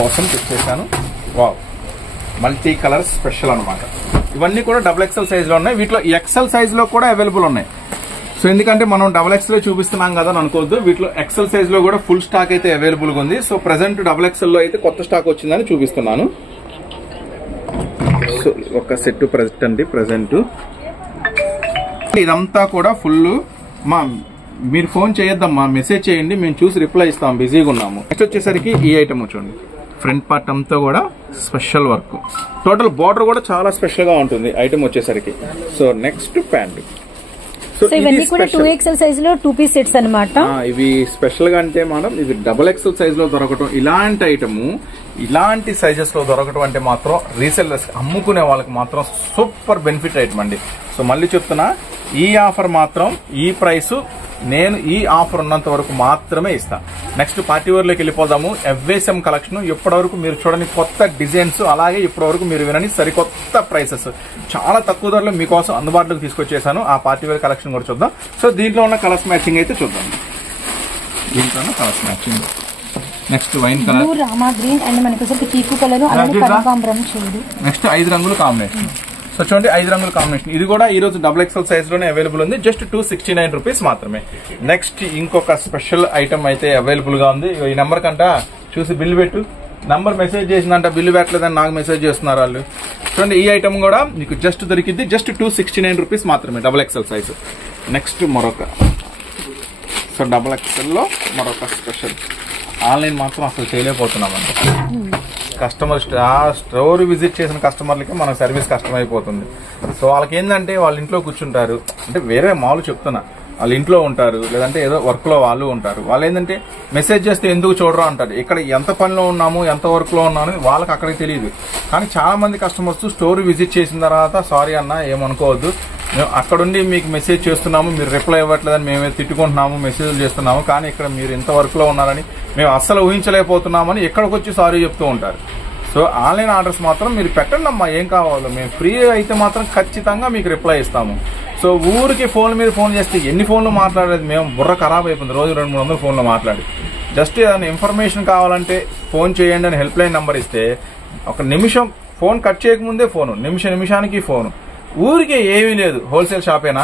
కోసం తెచ్చేసాను. Wow, multi colour special అనమాట. ఇవన్నీ కూడా XXL సైజ్ లో ఉన్నాయి. వీటిలో XL సైజ్ లో కూడా అవైలబుల్ ఉన్నాయి. సో ఎందుకంటే మనం XXL చూపిస్తున్నాం కదా అని అనుకోవద్దు, వీటిలో XL సైజ్ లో కూడా ఫుల్ స్టాక్ అయితే అవైలబుల్ గా ఉంది. సో ప్రెసెంట్ XXL లో అయితే కొత్త స్టాక్ వచ్చిందని చూపిస్తున్నాను. సో ఒక సెట్ ప్రెసెంట్ ఇదంతా కూడా ఫుల్. మీరు ఫోన్ చేయొద్దమ్మా, మెసేజ్ చేయండి, మేము చూసి రిప్లై ఇస్తాం, బిజీగా ఉన్నాము. నెక్స్ట్ వచ్చేసరికి ఈ ఐటమ్ చూడండి, ఫ్రంట్ పార్ట్ అంతా కూడా స్పెషల్ వర్క్. టోటల్ బార్డర్ కూడా చాలా స్పెషల్ గా ఉంటుంది ఐటమ్ వచ్చేసరికి. So next pant. సో ఇవన్నీ కూడా 2XL సైజ్ లో 2 పీస్ సెట్స్ అన్నమాట. ఇవి స్పెషల్ గా అంటే మేడం ఇది XXL సైజ్ లో దొరకటం, ఇలాంటి ఐటమ్ ఇలాంటి సైజెస్ లో దొరకటం అంటే మాత్రం రీసెల్లర్స్ అమ్ముకునే వాళ్ళకి మాత్రం సూపర్ బెనిఫిట్ ఐటమ్ అండి. సో మళ్ళీ చెప్తున్నా, ఈ ఆఫర్ మాత్రం ఈ ప్రైస్ నేను ఈ ఆఫర్ ఉన్నంత వరకు మాత్రమే ఇస్తా. నెక్స్ట్ పార్టీ వేర్ లోకి వెళ్ళిపోదాము. FSM కలెక్షన్ ఇప్పటివరకు మీరు చూడని కొత్త డిజైన్స్, అలాగే ఇప్పటివరకు మీరు వినని సరికొత్త ప్రైసెస్ చాలా తక్కువ ధరలో మీకోసం అందుబాటులోకి తీసుకొచ్చేసాను. ఆ పార్టీ వేర్ కలెక్షన్ కూడా చూద్దాం. సో దీంట్లో ఉన్న కలర్స్ మ్యాచింగ్ అయితే చూద్దాం. దీంట్లో colours matching next wine colour, Rama green and మనకి చీకు కలర్, అలాగే కనకాంబరం చూడు. నెక్స్ట్ 5 రంగుల కాంబినేషన్. సో చూడండి 5 రంగుల కాంబినేషన్. ఇది కూడా ఈ రోజు XXL సైజ్ లోనే అవైలబుల్ ఉంది. జస్ట్ 269 రూపీస్ మాత్రమే. నెక్స్ట్ ఇంకొక స్పెషల్ ఐటమ్ అయితే అవైలబుల్ గా ఉంది. ఈ నెంబర్ కంట చూసి బిల్ పెట్టు, నంబర్ మెసేజ్ చేసిందంట, బిల్లు పెట్టలేదని నాకు మెసేజ్ చేస్తున్నారు వాళ్ళు. చూడండి ఈ ఐటమ్ కూడా మీకు జస్ట్ దొరికింది, జస్ట్ 269 రూపీస్ మాత్రమే XXL సైజ్. నెక్స్ట్ మరొక, సో XXL లో మరొక స్పెషల్. ఆన్లైన్ మాత్రం అసలు చేయలేకపోతున్నామండి. కస్టమర్ స్టోర్ విజిట్ చేసిన కస్టమర్లకి మన సర్వీస్ కష్టమైపోతుంది. సో వాళ్ళకి ఏంటంటే వాళ్ళ ఇంట్లో కూర్చుంటారు, అంటే వేరే మామూలు చెప్తున్నా, వాళ్ళు ఇంట్లో ఉంటారు, లేదంటే ఏదో వర్క్ లో వాళ్ళు ఉంటారు. వాళ్ళు ఏంటంటే మెసేజ్ చేస్తే ఎందుకు చూడరా అంటారు. ఇక్కడ ఎంత పనిలో ఉన్నాము, ఎంత వర్క్ లో ఉన్నాము వాళ్ళకి అక్కడికి తెలియదు. కానీ చాలా మంది కస్టమర్స్ స్టోర్ విజిట్ చేసిన తర్వాత సారీ అన్న ఏమనుకోవద్దు, మేము అక్కడుండి మీకు మెసేజ్ చేస్తున్నాము, మీరు రిప్లై ఇవ్వట్లేదని మేమే తిట్టుకుంటున్నాము, మెసేజ్లు చేస్తున్నాము, కానీ ఇక్కడ మీరు ఇంత వర్క్ లో ఉన్నారని మేము అస్సలు ఊహించలేకపోతున్నామని ఎక్కడికి వచ్చి సారీ చెప్తూ ఉంటారు. సో ఆన్లైన్ ఆర్డర్స్ మాత్రం మీరు పెట్టండి అమ్మా, ఏం కావాలో మేము ఫ్రీ అయితే మాత్రం ఖచ్చితంగా మీకు రిప్లై ఇస్తాము. సో ఊరికి ఫోన్ మీద ఫోన్ చేస్తే ఎన్ని ఫోన్లు మాట్లాడేది, మేము బుర్ర ఖరాబ్ అయిపోయింది రోజు 200-300 ఫోన్లు మాట్లాడి. జస్ట్ ఏదైనా ఇన్ఫర్మేషన్ కావాలంటే ఫోన్ చేయండి అని హెల్ప్ లైన్ నెంబర్ ఇస్తే ఒక నిమిషం ఫోన్ కట్ చేయకముందే ఫోను, నిమిషానికి ఫోను. ఊరికే ఏమీ లేదు, హోల్సేల్ షాపేనా,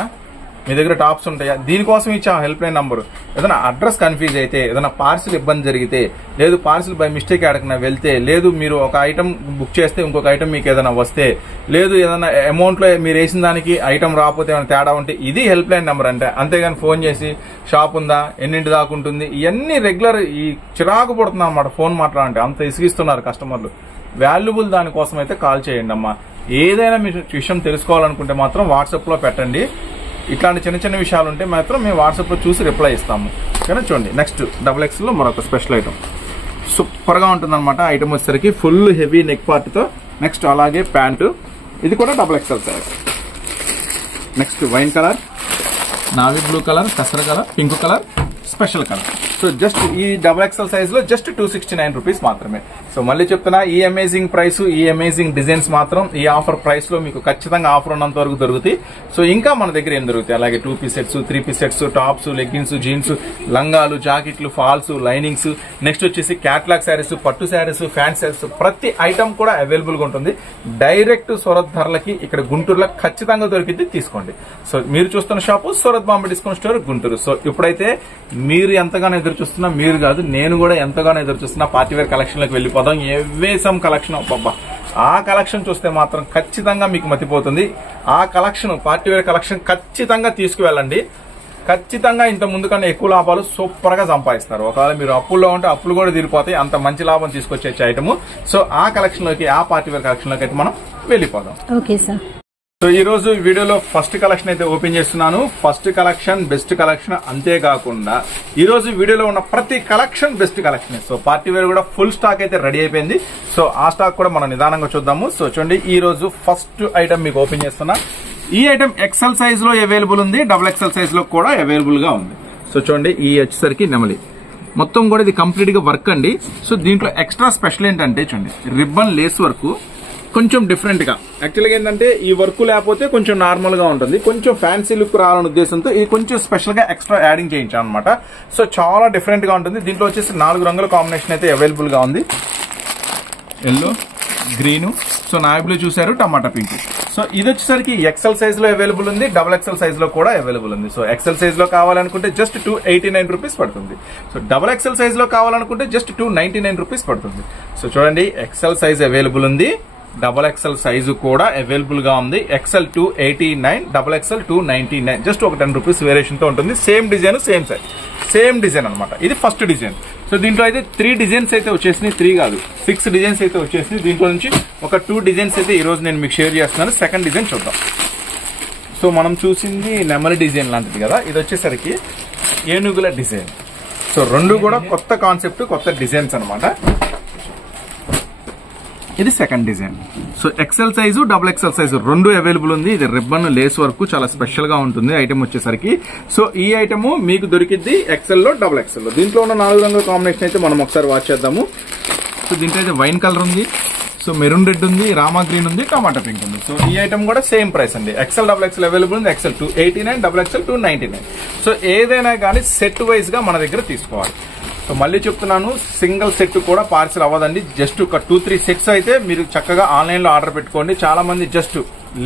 మీ దగ్గర టాప్స్ ఉంటాయా, దీనికోసం ఇచ్చా హెల్ప్ లైన్ నంబర్. ఏదైనా అడ్రస్ కన్ఫ్యూజ్ అయితే, ఏదైనా పార్సిల్ ఇబ్బంది జరిగితే, లేదు పార్సిల్ బై మిస్టేక్ ఎక్కడికైనా వెళ్తే, లేదు మీరు ఒక ఐటమ్ బుక్ చేస్తే ఇంకొక ఐటమ్ మీకు ఏదైనా వస్తే, లేదు ఏదైనా అమౌంట్ లో మీరు వేసిన దానికి ఐటమ్ రాకపోతే ఏమైనా తేడా ఉంటే, ఇది హెల్ప్ లైన్ నెంబర్ అంటే. అంతేగాని ఫోన్ చేసి షాప్ ఉందా, ఎన్నింటి దాకా ఉంటుంది, ఇవన్నీ రెగ్యులర్ ఈ చిరాకు పడుతుంది అన్నమాట ఫోన్ మాట్లాడాలంటే. అంత ఇసిగిస్తున్నారు కస్టమర్లు. వాల్యుబుల్ దానికోసం అయితే కాల్ చేయండి అమ్మా. ఏదైనా మీ విషయం తెలుసుకోవాలనుకుంటే మాత్రం వాట్సాప్ లో పెట్టండి. ఇట్లాంటి చిన్న విషయాలు ఉంటే మాత్రం మేము వాట్సాప్ లో చూసి రిప్లై ఇస్తాము. కానీ చూడండి నెక్స్ట్ XXL లో మరొక స్పెషల్ ఐటమ్ సూపర్ గా ఉంటుంది అనమాట. ఐటమ్ వచ్చేసరికి ఫుల్ హెవీ నెక్ పార్ట్ తో, నెక్స్ట్ అలాగే ప్యాంటు, ఇది కూడా XXL size. Next wine colour, navy blue colour, కసర colour, pink colour, special colour. So just ఈ XXL సైజ్ లో జస్ట్ 269 రూపీస్ మాత్రమే. సో మళ్ళీ చెప్తున్నా, ఈ అమేజింగ్ ప్రైస్, ఈ అమేజింగ్ డిజైన్స్ మాత్రం ఈ ఆఫర్ ప్రైస్ లో మీకు ఖచ్చితంగా ఆఫర్ ఉన్నంత వరకు దొరుకుతాయి. సో ఇంకా మన దగ్గర ఏం దొరుకుతాయి, అలాగే 2 piece sets, 3 piece sets, tops, leggings, jeans, లంగాలు, జాకెట్లు, ఫాల్స్, లైనింగ్స్, నెక్స్ట్ వచ్చేసి క్యాట్లాగ్ శారీస్, పట్టు శారీస్, ఫ్యాన్ శారీస్, ప్రతి ఐటమ్ కూడా అవైలబుల్ గా ఉంటుంది. డైరెక్ట్ సూరత్ ధరలకి ఇక్కడ గుంటూరులో ఖచ్చితంగా దొరికింది, తీసుకోండి. సో మీరు చూస్తున్న shop Surat Bombay discount store Guntur. So ఇప్పుడైతే మీరు ఎంతగానో ఎదురు చూస్తున్నా, మీరు కాదు నేను కూడా ఎంతగానో ఎదురు చూస్తున్నా పార్టీ వేర్ కలెక్షన్ లోకి వెళ్ళిపోదాం. FSM కలెక్షన్, అబ్బా ఆ కలెక్షన్ చూస్తే మాత్రం ఖచ్చితంగా మీకు మతిపోతుంది. ఆ కలెక్షన్ పార్టీ వేర్ కలెక్షన్ ఖచ్చితంగా తీసుకువెళ్ళండి. ఖచ్చితంగా ఇంత ముందు కన్నా ఎక్కువ లాభాలు సూపర్ గా సంపాదిస్తారు. ఒకవేళ మీరు అప్పుల్లో ఉంటే అప్పులు కూడా తీరిపోతాయి, అంత మంచి లాభం తీసుకొచ్చే ఐటమ్. సో ఆ కలెక్షన్ లోకి, ఆ పార్టీ వేర్ కలెక్షన్ లోకి అయితే మనం వెళ్ళిపోదాం. Okay sir. సో ఈ రోజు వీడియోలో ఫస్ట్ కలెక్షన్ అయితే ఓపెన్ చేస్తున్నాను. ఫస్ట్ కలెక్షన్ బెస్ట్ కలెక్షన్, అంతేకాకుండా ఈ రోజు వీడియోలో ఉన్న ప్రతి collection best collection. So party wear కూడా ఫుల్ స్టాక్ అయితే రెడీ అయిపోయింది. సో ఆ స్టాక్ కూడా మనం నిదానంగా చూద్దాము. సో చూడండి ఈ రోజు ఫస్ట్ ఐటమ్ మీకు ఓపెన్ చేస్తున్నా. ఈ ఐటమ్ XL సైజ్ లో అవైలబుల్ ఉంది, XXL సైజ్ లో కూడా అవైలబుల్ గా ఉంది. సో చూడండి ఈ వచ్చేసరికి నెమలి మొత్తం కూడా ఇది కంప్లీట్ గా వర్క్ అండి. సో దీంట్లో ఎక్స్ట్రా స్పెషల్ ఏంటంటే చూడండి రిబ్బన్ లేస్ వర్క్ కొంచెం డిఫరెంట్ గా. యాక్చువల్గా ఏంటంటే ఈ వర్క్ లేకపోతే కొంచెం నార్మల్ గా ఉంటుంది, కొంచెం ఫ్యాన్సీ లుక్ రావాలనే ఉద్దేశంతో ఇది కొంచెం స్పెషల్ గా ఎక్స్ట్రా యాడింగ్ చేయించాం అనమాట. సో చాలా డిఫరెంట్ గా ఉంటుంది. దీంట్లో వచ్చేసి 4 రంగుల కాంబినేషన్ అయితే అవైలబుల్ గా ఉంది. Yellow, green, so navy blue చూసారు, టమాటా పింక్. సో ఇది వచ్చేసరికి ఎక్సెల్ సైజ్ లో అవైలబుల్ ఉంది, డబుల్ ఎక్సెల్ సైజ్ లో కూడా అవైలబుల్ ఉంది. సో ఎక్సెల్ సైజ్ లో కావాలనుకుంటే జస్ట్ 289 రూపీస్ పడుతుంది. సో డబుల్ ఎక్సెల్ సైజ్ లో కావాలనుకుంటే జస్ట్ 299 రూపీస్ పడుతుంది. సో చూడండి, ఎక్సెల్ సైజ్ అవైలబుల్ ఉంది, డబుల్ ఎక్సెల్ సైజు కూడా అవైలబుల్ గా ఉంది. ఎక్సెల్ 289, డబుల్ ఎక్సెల్ 299, జస్ట్ ఒక 10 రూపీస్ వేరియేషన్ తో ఉంటుంది. Same design, same size, same design అనమాట. ఇది ఫస్ట్ డిజైన్. సో దీంట్లో అయితే 3 డిజైన్స్ అయితే వచ్చేసినాయి, 3 కాదు 6 డిజైన్స్ అయితే వచ్చేసినాయి. దీంట్లో నుంచి ఒక 2 డిజైన్స్ అయితే ఈ రోజు నేను మీకు షేర్ చేస్తున్నాను. సెకండ్ డిజైన్ చూద్దాం. సో మనం చూసింది నెమలి డిజైన్ లాంటిది కదా, ఇది వచ్చేసరికి ఏనుగుల డిజైన్. సో రెండు కూడా కొత్త కాన్సెప్ట్, కొత్త డిజైన్స్ అనమాట. ఇది second design. So XL size, double XL size రెండు అవైలబుల్ ఉంది. ఇది రిబ్బన్ లేస్ వర్క్ చాలా స్పెషల్ గా ఉంటుంది ఐటమ్ వచ్చేసరికి. సో ఈ ఐటమ్ మీకు దొరికింది ఎక్సెల్ లో, డబుల్ ఎక్సెల్ లో. దీంట్లో ఉన్న 4 రంగుల కాంబినేషన్ అయితే మనం ఒకసారి వాచ్ చేద్దాము. సో దీంట్లో అయితే వైన్ కలర్ ఉంది, సో మెరూన్ రెడ్ ఉంది, రామా గ్రీన్ ఉంది, టమాటా పింక్ ఉంది. సో ఈ ఐటమ్ కూడా సేమ్ ప్రైస్ అండి. ఎక్సెల్, డబుల్ ఎక్సెల్ అవైలబుల్ ఉంది. XL 289, double XL 299. సో ఏదైనా కానీ సెట్ వైజ్ గా మన దగ్గర తీసుకోవాలి. సో మళ్ళీ చెప్తున్నాను, సింగిల్ సెట్ కూడా పార్సిల్ అవ్వదండి. జస్ట్ ఒక 2-3 సెట్స్ అయితే మీరు చక్కగా ఆన్లైన్ లో ఆర్డర్ పెట్టుకోండి. చాలా మంది జస్ట్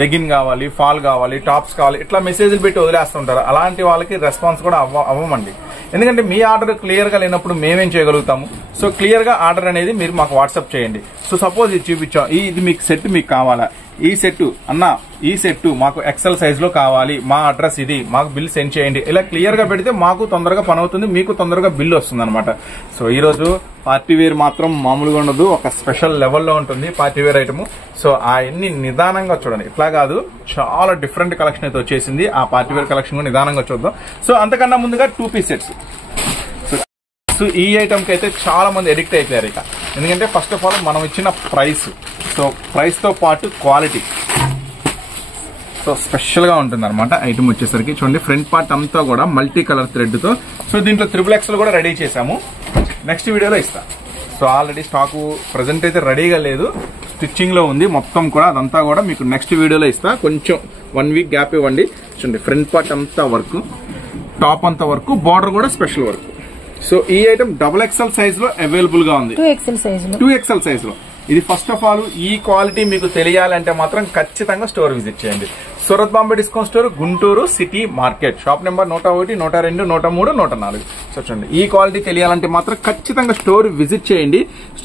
లెగిన్ కావాలి, ఫాల్ కావాలి, టాప్స్ కావాలి, ఇట్లా మెసేజ్లు పెట్టి వదిలేస్తుంటారు. అలాంటి వాళ్ళకి రెస్పాన్స్ కూడా అవ్వమండి. ఎందుకంటే మీ ఆర్డర్ క్లియర్ గా లేనప్పుడు మేమేం చేయగలుగుతాము. సో క్లియర్ గా ఆర్డర్ అనేది మీరు మాకు వాట్సాప్ చేయండి. సో సపోజ్ ఇది చూపించాం, ఇది మీకు సెట్ మీకు కావాలా, ఈ సెట్ అన్న, ఈ సెట్ మాకు ఎక్సెల్ సైజ్ లో కావాలి, మా అడ్రస్ ఇది, మాకు బిల్ సెండ్ చేయండి, ఇలా క్లియర్ గా పెడితే మాకు తొందరగా పని అవుతుంది, మీకు తొందరగా బిల్ వస్తుంది అనమాట. సో ఈ రోజు పార్టీ వేర్ మాత్రం మామూలుగా ఉండదు, ఒక స్పెషల్ లెవెల్లో ఉంటుంది పార్టీ వేర్ ఐటమ్. సో అవన్నీ నిదానంగా చూడండి, ఇట్లా కాదు, చాలా డిఫరెంట్ కలెక్షన్ అయితే వచ్చేసింది. ఆ పార్టీ వేర్ కలెక్షన్ కూడా నిదానంగా చూద్దాం. సో అంతకన్నా ముందుగా 2 పీస్ సెట్స్. సో ఈ ఐటమ్ కి అయితే చాలా మంది ఎడిక్ట్ అయిపోయారు ఇక. ఎందుకంటే ఫస్ట్ ఆఫ్ ఆల్ మనం ఇచ్చిన ప్రైస్, సో ప్రైస్ తో పాటు క్వాలిటీ సో స్పెషల్ గా ఉంటుంది అనమాట. ఐటమ్ వచ్చేసరికి చూడండి, ఫ్రంట్ పార్ట్ అంతా కూడా మల్టీ కలర్ థ్రెడ్ తో. సో దీంట్లో 3XL కూడా రెడీ చేసాము, నెక్స్ట్ వీడియోలో ఇస్తా. సో ఆల్రెడీ స్టాక్ ప్రెసెంట్ అయితే రెడీగా లేదు, స్టిచ్చింగ్ లో ఉంది మొత్తం కూడా. అదంతా కూడా మీకు నెక్స్ట్ వీడియోలో ఇస్తా. కొంచెం 1 వీక్ గ్యాప్ ఇవ్వండి. చూడండి, ఫ్రంట్ పార్ట్ అంతా వర్క్, టాప్ అంతా వర్క్, బార్డర్ కూడా స్పెషల్ వర్క్. సో ఈ ఐటమ్ డబుల్ ఎక్సెల్ సైజ్ లో అవైలబుల్ గా ఉంది, 2XL సైజ్ లో. ఇది ఫస్ట్ ఆఫ్ ఆల్ ఈ క్వాలిటీ మీకు తెలియాలంటే మాత్రం ఖచ్చితంగా స్టోర్ విజిట్ చేయండి. Surat Bombay discount store, Guntur city market, shop number 101, 102, 103, 104. So చూడండి, ఈ క్వాలిటీ తెలియాలంటే మాత్రం ఖచ్చితంగా స్టోర్ విజిట్ చేయండి.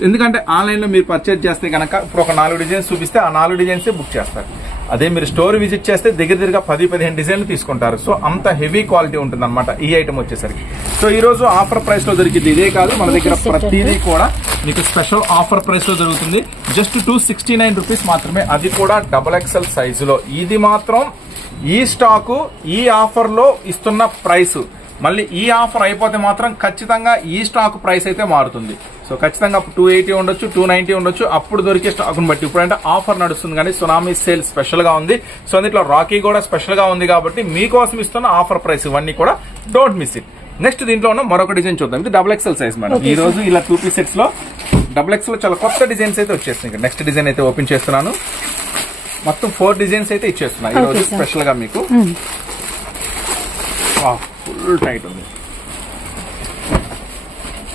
ఎందుకంటే ఆన్లైన్ లో మీరు పర్చేజ్ చేస్తే కనుక ఇప్పుడు ఒక 4 డిజైన్స్ చూపిస్తే ఆ 4 డిజైన్స్ బుక్ చేస్తారు. అదే మీరు స్టోర్ విజిట్ చేస్తే దగ్గరగా 10-15 డిజైన్లు తీసుకుంటారు. సో అంత హెవీ క్వాలిటీ ఉంటుంది అనమాట ఈ ఐటమ్ వచ్చేసరికి. సో ఈ రోజు ఆఫర్ ప్రైస్ లో దొరికింది. ఇదే కాదు, మన దగ్గర ప్రతిదీ కూడా మీకు స్పెషల్ ఆఫర్ ప్రైస్ లో దొరుకుతుంది. జస్ట్ 269 రూపీస్ మాత్రమే, అది కూడా డబుల్ ఎక్సెల్ సైజులో. ఇది మాత్రం ఈ స్టాకు ఈ ఆఫర్ లో ఇస్తున్న ప్రైస్. మళ్ళీ ఈ ఆఫర్ అయిపోతే మాత్రం ఖచ్చితంగా ఈ స్టాక్ ప్రైస్ అయితే మారుతుంది. సో ఖచ్చితంగా 280 ఉండొచ్చు, 290 ఉండొచ్చు, అప్పుడు దొరికే స్టాక్ ని బట్టి. ఇప్పుడంటే ఆఫర్ నడుస్తుంది కానీ సునామీ సేల్ స్పెషల్ గా ఉంది. సో అందులో రాకీ కూడా స్పెషల్ గా ఉంది కాబట్టి మీకోసం ఇస్తున్న ఆఫర్ ప్రైస్ ఇవన్నీ కూడా డోంట్ మిస్ ఇట్. నెక్స్ట్ దీంట్లో ఉన్న మరొక డిజైన్ చూద్దాం. ఇది డబుల్ ఎక్సెల్ సైజ్ మేడం. ఈ రోజు ఇలా 2 పీస్ సెట్స్ లో డబుల్ ఎక్సెల్ లో చాలా కొత్త డిజైన్స్ అయితే వచ్చేస్తున్నాయి. నెక్స్ట్ డిజైన్ అయితే ఓపెన్ చేస్తున్నాను. మొత్తం 4 డిజైన్స్ అయితే ఇచ్చేస్తున్నా ఈ రోజు స్పెషల్ గా మీకు. ఫుల్ టైట్ ఉంది,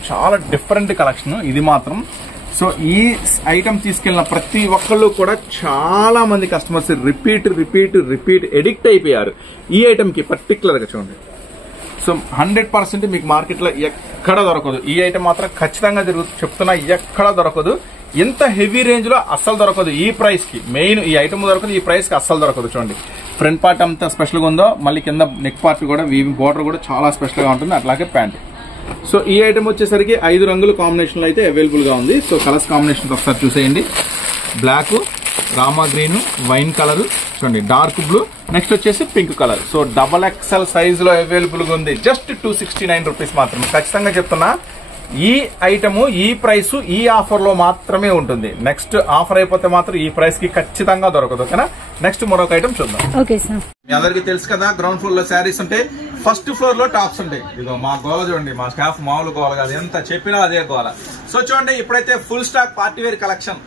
చాలా డిఫరెంట్ కలెక్షన్ ఇది మాత్రం. సో ఈ ఐటమ్ తీసుకెళ్లిన ప్రతి ఒక్కళ్ళు కూడా చాలా మంది కస్టమర్స్ రిపీట్ ఎడిక్ట్ అయిపోయారు ఈ ఐటమ్ కి పర్టికులర్ గా. చూడండి, సో 100% మీకు మార్కెట్ లో ఎక్కడ దొరకదు. ఈ ఐటమ్ మాత్రం ఖచ్చితంగా చెప్తున్నా, ఎక్కడ దొరకదు. ఎంత హెవీ రేంజ్ లో అస్సలు దొరకదు ఈ ప్రైస్ కి. మెయిన్ ఈ ఐటమ్ దొరకదు, ఈ ప్రైస్ కి అస్సలు దొరకదు. చూడండి, ఫ్రంట్ పార్ట్ అంతా స్పెషల్ గా ఉందో, మళ్ళీ కింద నెక్ పార్ట్ కూడా వీవింగ్ బోర్డర్ కూడా చాలా స్పెషల్ గా ఉంటుంది, అట్లాగే ప్యాంట్. సో ఈ ఐటమ్ వచ్చేసరికి 5 రంగుల కాంబినేషన్ లో అయితే అవైలబుల్ గా ఉంది. సో కలర్స్ కాంబినేషన్ ఒకసారి చూసేయండి. Black, Rama green, wine colour, చూడండి డార్క్ బ్లూ, నెక్స్ట్ వచ్చేసి pink colour. So double XL size లో అవైలబుల్ గా ఉంది. జస్ట్ 269 రూపీస్ మాత్రమే. ఖచ్చితంగా చెప్తున్నా, ఈ ఐటమ్ ఈ ప్రైస్ ఈ ఆఫర్ లో మాత్రమే ఉంటుంది. నెక్స్ట్ ఆఫర్ అయిపోతే మాత్రం ఈ ప్రైస్ కి ఖచ్చితంగా దొరకదు. ఓకేనా? నెక్స్ట్ మరొక ఐటమ్ చూద్దాం. Okay sir. మీ అందరికీ తెలుసు కదా, గ్రౌండ్ ఫ్లోర్ లో శారీస్ ఉంటాయి, ఫస్ట్ ఫ్లోర్ లో టాప్స్ ఉంటాయి. ఇదిగో మా గోల చూడండి, మా స్టాఫ్ మామూలు గోల కాదు, ఎంత చెప్పినా అదే గోల. సో చూడండి, ఇప్పుడైతే full stock party wear collection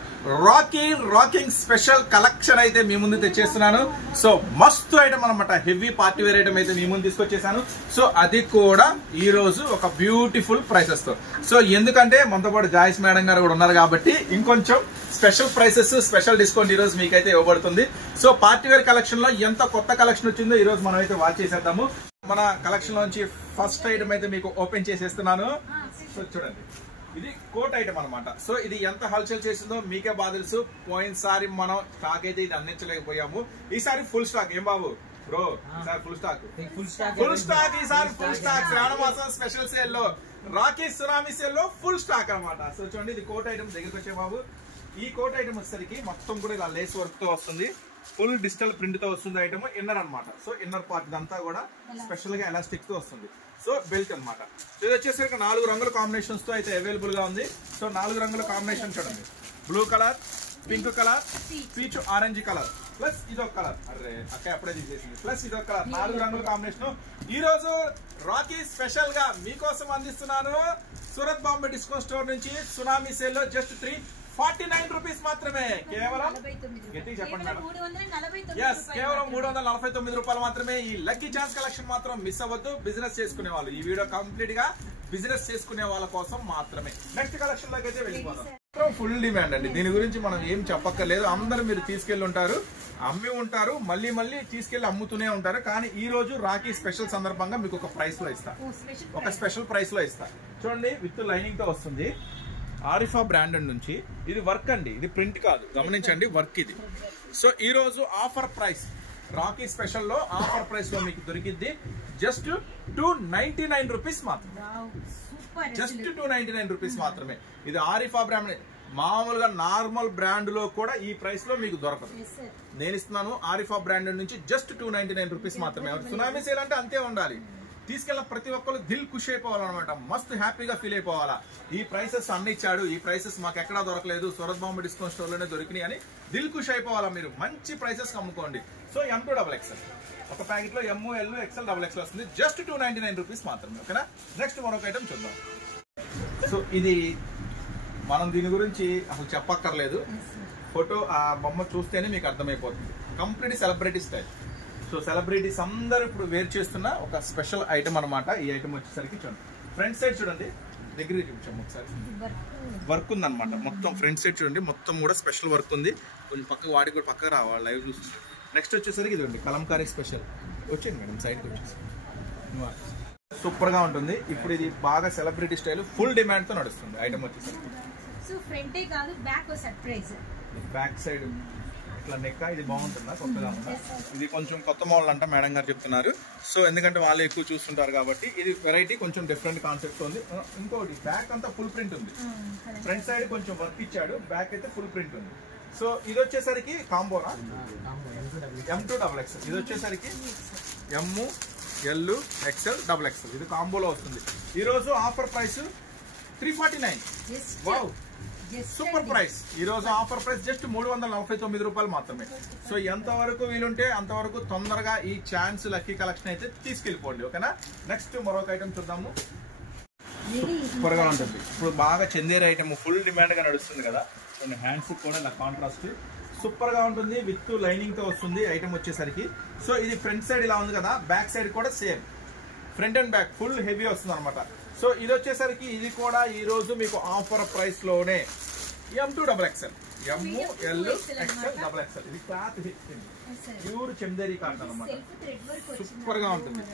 rocking special collection అయితే మీ ముందు తెచ్చేస్తున్నాను. సో మస్తు ఐటమ్ అనమాట, హెవీ పార్టీ వేర్ ఐటమ్ అయితే మీ ముందు తీసుకొచ్చేసాను. సో అది కూడా ఈ రోజు ఒక బ్యూటిఫుల్ ప్రైసెస్ తో. సో ఎందుకంటే మనతో పాటు జాయిస్ మేడం గారు కూడా ఉన్నారు కాబట్టి ఇంకొంచెం స్పెషల్ ప్రైసెస్, స్పెషల్ డిస్కౌంట్ ఈ రోజు మీకైతే ఇవ్వబడుతుంది. సో పార్టీ వేర్ కలెక్షన్ లో ఎంత కొత్త కలెక్షన్ వచ్చిందో ఈ రోజు మనం అయితే వాచ్ చేసేద్దాము. మన కలెక్షన్ లోంచి ఫస్ట్ ఐటమ్ అయితే మీకు ఓపెన్ చేసేస్తున్నాను. సో చూడండి, ఇది కోట్ ఐటమ్ అనమాట. సో ఇది ఎంత హల్చల్ చేసిందో మీకే బాగా తెలుసు. పోయినసారి మనం స్టాక్ అయితే ఇది అందించలేకపోయాము, ఈసారి ఫుల్ స్టాక్. ఏం బాబు బ్రో, ఈసారి ఫుల్ స్టాక్ ఈసారి ఫుల్ స్టాక్. శ్రావణ మాసం స్పెషల్ సేల్ లో, రాకీ సునామీ సేల్ లో ఫుల్ స్టాక్ అనమాట. సో చూడండి, ఇది కోట్ ఐటమ్ దగ్గరికి వచ్చే బాబు. ఈ కోట్ ఐటమ్ వచ్చేసరికి మొత్తం కూడా ఇలా లేస్ వర్క్ తో వస్తుంది, ఫుల్ డిజిటల్ ప్రింట్ తో వస్తుంది ఐటమ్. ఇన్నర్ అనమాట. సో ఇన్నర్ పార్ట్ అంతా కూడా స్పెషల్ గా ఎలాస్టిక్ తో వస్తుంది. సో బెల్ట్ అనమాట. ఇది వచ్చేసరికి 4 రంగుల కాంబినేషన్స్ తో అయితే అవైలబుల్ గా ఉంది. సో 4 రంగుల కాంబినేషన్ చూడండి, blue colour, pink colour, peach orange colour, plus ఇదొక కలర్. అరే అక్క అప్పుడే తీసేసింది. ప్లస్ ఇదొక కలర్. 4 రంగుల కాంబినేషన్ ఈ రోజు రాకీ స్పెషల్ గా మీకోసం అందిస్తున్నాను. సూరత్ బాంబే డిస్కౌంట్ స్టోర్ నుంచి సునామీ సేల్ లో జస్ట్ 349 రూపీస్ మాత్రమే. కేవలం చెప్పండి మేడం. కేవలం 349 రూపాయలు మాత్రమే. ఈ లక్కీ ఛాన్స్ కలెక్షన్ మాత్రం మిస్ అవ్వద్దు. బిజినెస్ చేసుకునే వాళ్ళు, ఈ వీడియో కంప్లీట్ గా బిజినెస్ చేసుకునే వాళ్ళ కోసం మాత్రమే. నెక్స్ట్ కలెక్షన్ లోకి అయితే వెళ్ళిపోతాం. ఫుల్ డిమాండ్ అండి, దీని గురించి మనం ఏం చెప్పక్కర్లేదు. అందరూ మీరు తీసుకెళ్లి ఉంటారు, అమ్మి ఉంటారు, మళ్ళీ మళ్ళీ తీసుకెళ్లి అమ్ముతూనే ఉంటారు. కానీ ఈ రోజు రాఖీ స్పెషల్ సందర్భంగా మీకు ఒక ప్రైస్ లో ఇస్తా, ఒక స్పెషల్ ప్రైస్ లో ఇస్తా. చూడండి, విత్ లైనింగ్ తో వస్తుంది. ఆరిఫా బ్రాండ్ నుంచి. ఇది వర్క్ అండి, ఇది ప్రింట్ కాదు, గమనించండి, వర్క్ ఇది. సో ఈ రోజు ఆఫర్ ప్రైస్, రాకీ స్పెషల్ లో ఆఫర్ ప్రైస్ లో మీకు దొరికింది జస్ట్ 299 రూపీస్ మాత్రమే. జస్ట్ 299 రూపీస్ మాత్రమే. ఇది ఆరిఫా బ్రాండ్. మామూలుగా నార్మల్ బ్రాండ్ లో కూడా ఈ ప్రైస్ లో మీకు దొరకదు. నేను ఇస్తున్నాను ఆరిఫా బ్రాండ్ నుంచి జస్ట్ 299 రూపీస్ మాత్రమే. సునామీ సేల్ అంటే అంతే ఉండాలి. తీసుకెళ్ళిన ప్రతి ఒక్కరు దిల్ ఖుషి అయిపోవాలన్నమాట, మస్తు హ్యాపీగా ఫీల్ అయిపోవాలా. ఈ ప్రైసెస్ అన్ని ఇచ్చాడు, ఈ ప్రైసెస్ మాకు ఎక్కడా దొరకలేదు, సూరత్ బాంబే డిస్కౌంట్ స్టోర్ లోనే దొరికినాయి అని దిల్ ఖుషి అయిపోవాలా. మీరు మంచి ప్రైసెస్ అమ్ముకోండి. సో M2XXL ఒక ప్యాకెట్ లో ML XL XXL వస్తుంది. జస్ట్ 299 రూపీస్ మాత్రమే. ఓకేనా? నెక్స్ట్ మరొక ఐటమ్ చూద్దాం. సో ఇది మనం దీని గురించి అసలు చెప్పక్కర్లేదు, ఫోటో ఆ బొమ్మ చూస్తేనే మీకు అర్థమైపోతుంది. Complete celebrity style. So celebrities అందరూ ఇప్పుడు వేర్ చేస్తున్న ఒక స్పెషల్ ఐటమ్ అనమాట. ఈ ఐటమ్ వచ్చేసరికి చూడండి, ఫ్రంట్ సైడ్ చూడండి, దగ్గర చూపించాము ఒకసారి. వర్క్ ఉంది అనమాట మొత్తం. ఫ్రంట్ సైడ్ చూడండి, మొత్తం కూడా స్పెషల్ వర్క్ ఉంది. కొంచెం పక్క వాడికి కూడా పక్కకు రావాలి, లైవ్ చూస్తుంది. నెక్స్ట్ వచ్చేసరికి ఇదండి కలంకారీ స్పెషల్. వచ్చేయండి మేడం, సైడ్కి వచ్చేసి సూపర్ గా ఉంటుంది. ఇప్పుడు ఇది బాగా సెలబ్రిటీ స్టైల్, ఫుల్ డిమాండ్ తో నడుస్తుంది ఐటమ్ వచ్చేసరికి. బ్యాక్ సైడ్ ఇట్లా నెక్, ఇది బాగుంటుందా, కొత్తగా ఉందా? ఇది కొంచెం కొత్త మోడల్ అంట మేడం గారు చెప్తున్నారు. సో ఎందుకంటే వాళ్ళు ఎక్కువ చూస్తుంటారు కాబట్టి ఇది వెరైటీ, కొంచెం డిఫరెంట్ కాన్సెప్ట్ ఉంది. ఇంకోటి బ్యాక్ అంతా ఫుల్ ప్రింట్ ఉంది. ఫ్రంట్ సైడ్ కొంచెం వర్క్ ఇచ్చాడు, బ్యాక్ అయితే ఫుల్ ప్రింట్ ఉంది. సో ఇది వచ్చేసరికి కాంబోనా M2XXL. ఇది వచ్చేసరికి ML XL XXL. ఇది కాంబోలో వస్తుంది. ఈ రోజు offer price 349. Wow, super price. ఈ రోజు ఆఫర్ ప్రైస్ జస్ట్ 349 రూపాయలు మాత్రమే. సో ఎంత వరకు వీలుంటే అంతవరకు తొందరగా ఈ ఛాన్స్ లక్కీ కలెక్షన్ అయితే తీసుకెళ్ళిపోండి. ఓకేనా? నెక్స్ట్ మరొక ఐటమ్ చూద్దాము. సూపర్ గా ఉంటుంది. ఇప్పుడు బాగా చందేరి ఐటమ్ ఫుల్ డిమాండ్ గా నడుస్తుంది కదా. కొన్ని హ్యాండ్స్ కూడా ఇలా కాంట్రాస్ట్ సూపర్ గా ఉంటుంది, విత్ లైనింగ్ తో వస్తుంది ఐటమ్ వచ్చేసరికి. సో ఇది ఫ్రంట్ సైడ్ ఇలా ఉంది కదా, బ్యాక్ సైడ్ కూడా same, front and back full heavy వస్తుంది అనమాట. సో ఇది వచ్చేసరికి ఇది కూడా ఈ రోజు మీకు ఆఫర్ ప్రైస్ లోనే M2XXL XL. ఇది క్లాత్ ప్యూర్ చందేరి కాటన్ అనమాట, సూపర్ గా ఉంటుంది.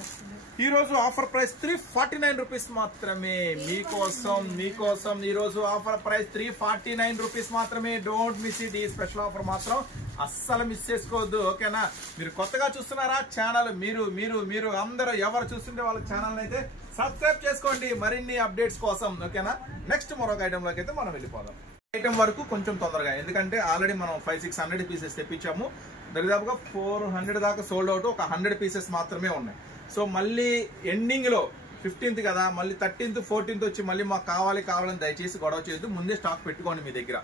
ఈ రోజు ఆఫర్ ప్రైస్ 349 రూపీస్ మాత్రమే. మీకోసం ఈ రోజు ఆఫర్ ప్రైస్ 349 రూపీస్ మాత్రమే. Don't miss it. ఈ స్పెషల్ ఆఫర్ మాత్రం అస్సలు మిస్ చేసుకోవద్దు. ఓకేనా? మీరు కొత్తగా చూస్తున్నారా ఛానల్, మీరు అందరూ ఎవరు చూస్తుంటే వాళ్ళ ఛానల్ అయితే సబ్స్క్రైబ్ చేసుకోండి మరిన్ని అప్డేట్స్ కోసం. ఓకేనా? నెక్స్ట్ మరొక ఐటమ్ లోకి అయితే మనం వెళ్ళిపోదాం. ఐటమ్ వరకు కొంచెం తొందరగా, ఎందుకంటే ఆల్రెడీ మనం 500-600 పీసెస్ తెప్పించాము. దాదాపుగా 400 దాకా సోల్డ్ అవుట్, ఒక 100 పీసెస్ మాత్రమే ఉన్నాయి. సో మళ్ళీ ఎండింగ్ లో 15th కదా, మళ్ళీ 13th 14th వచ్చి మళ్ళీ మాకు కావాలని దయచేసి గొడవ చేయొద్దు. ముందే స్టాక్ పెట్టుకోండి మీ దగ్గర.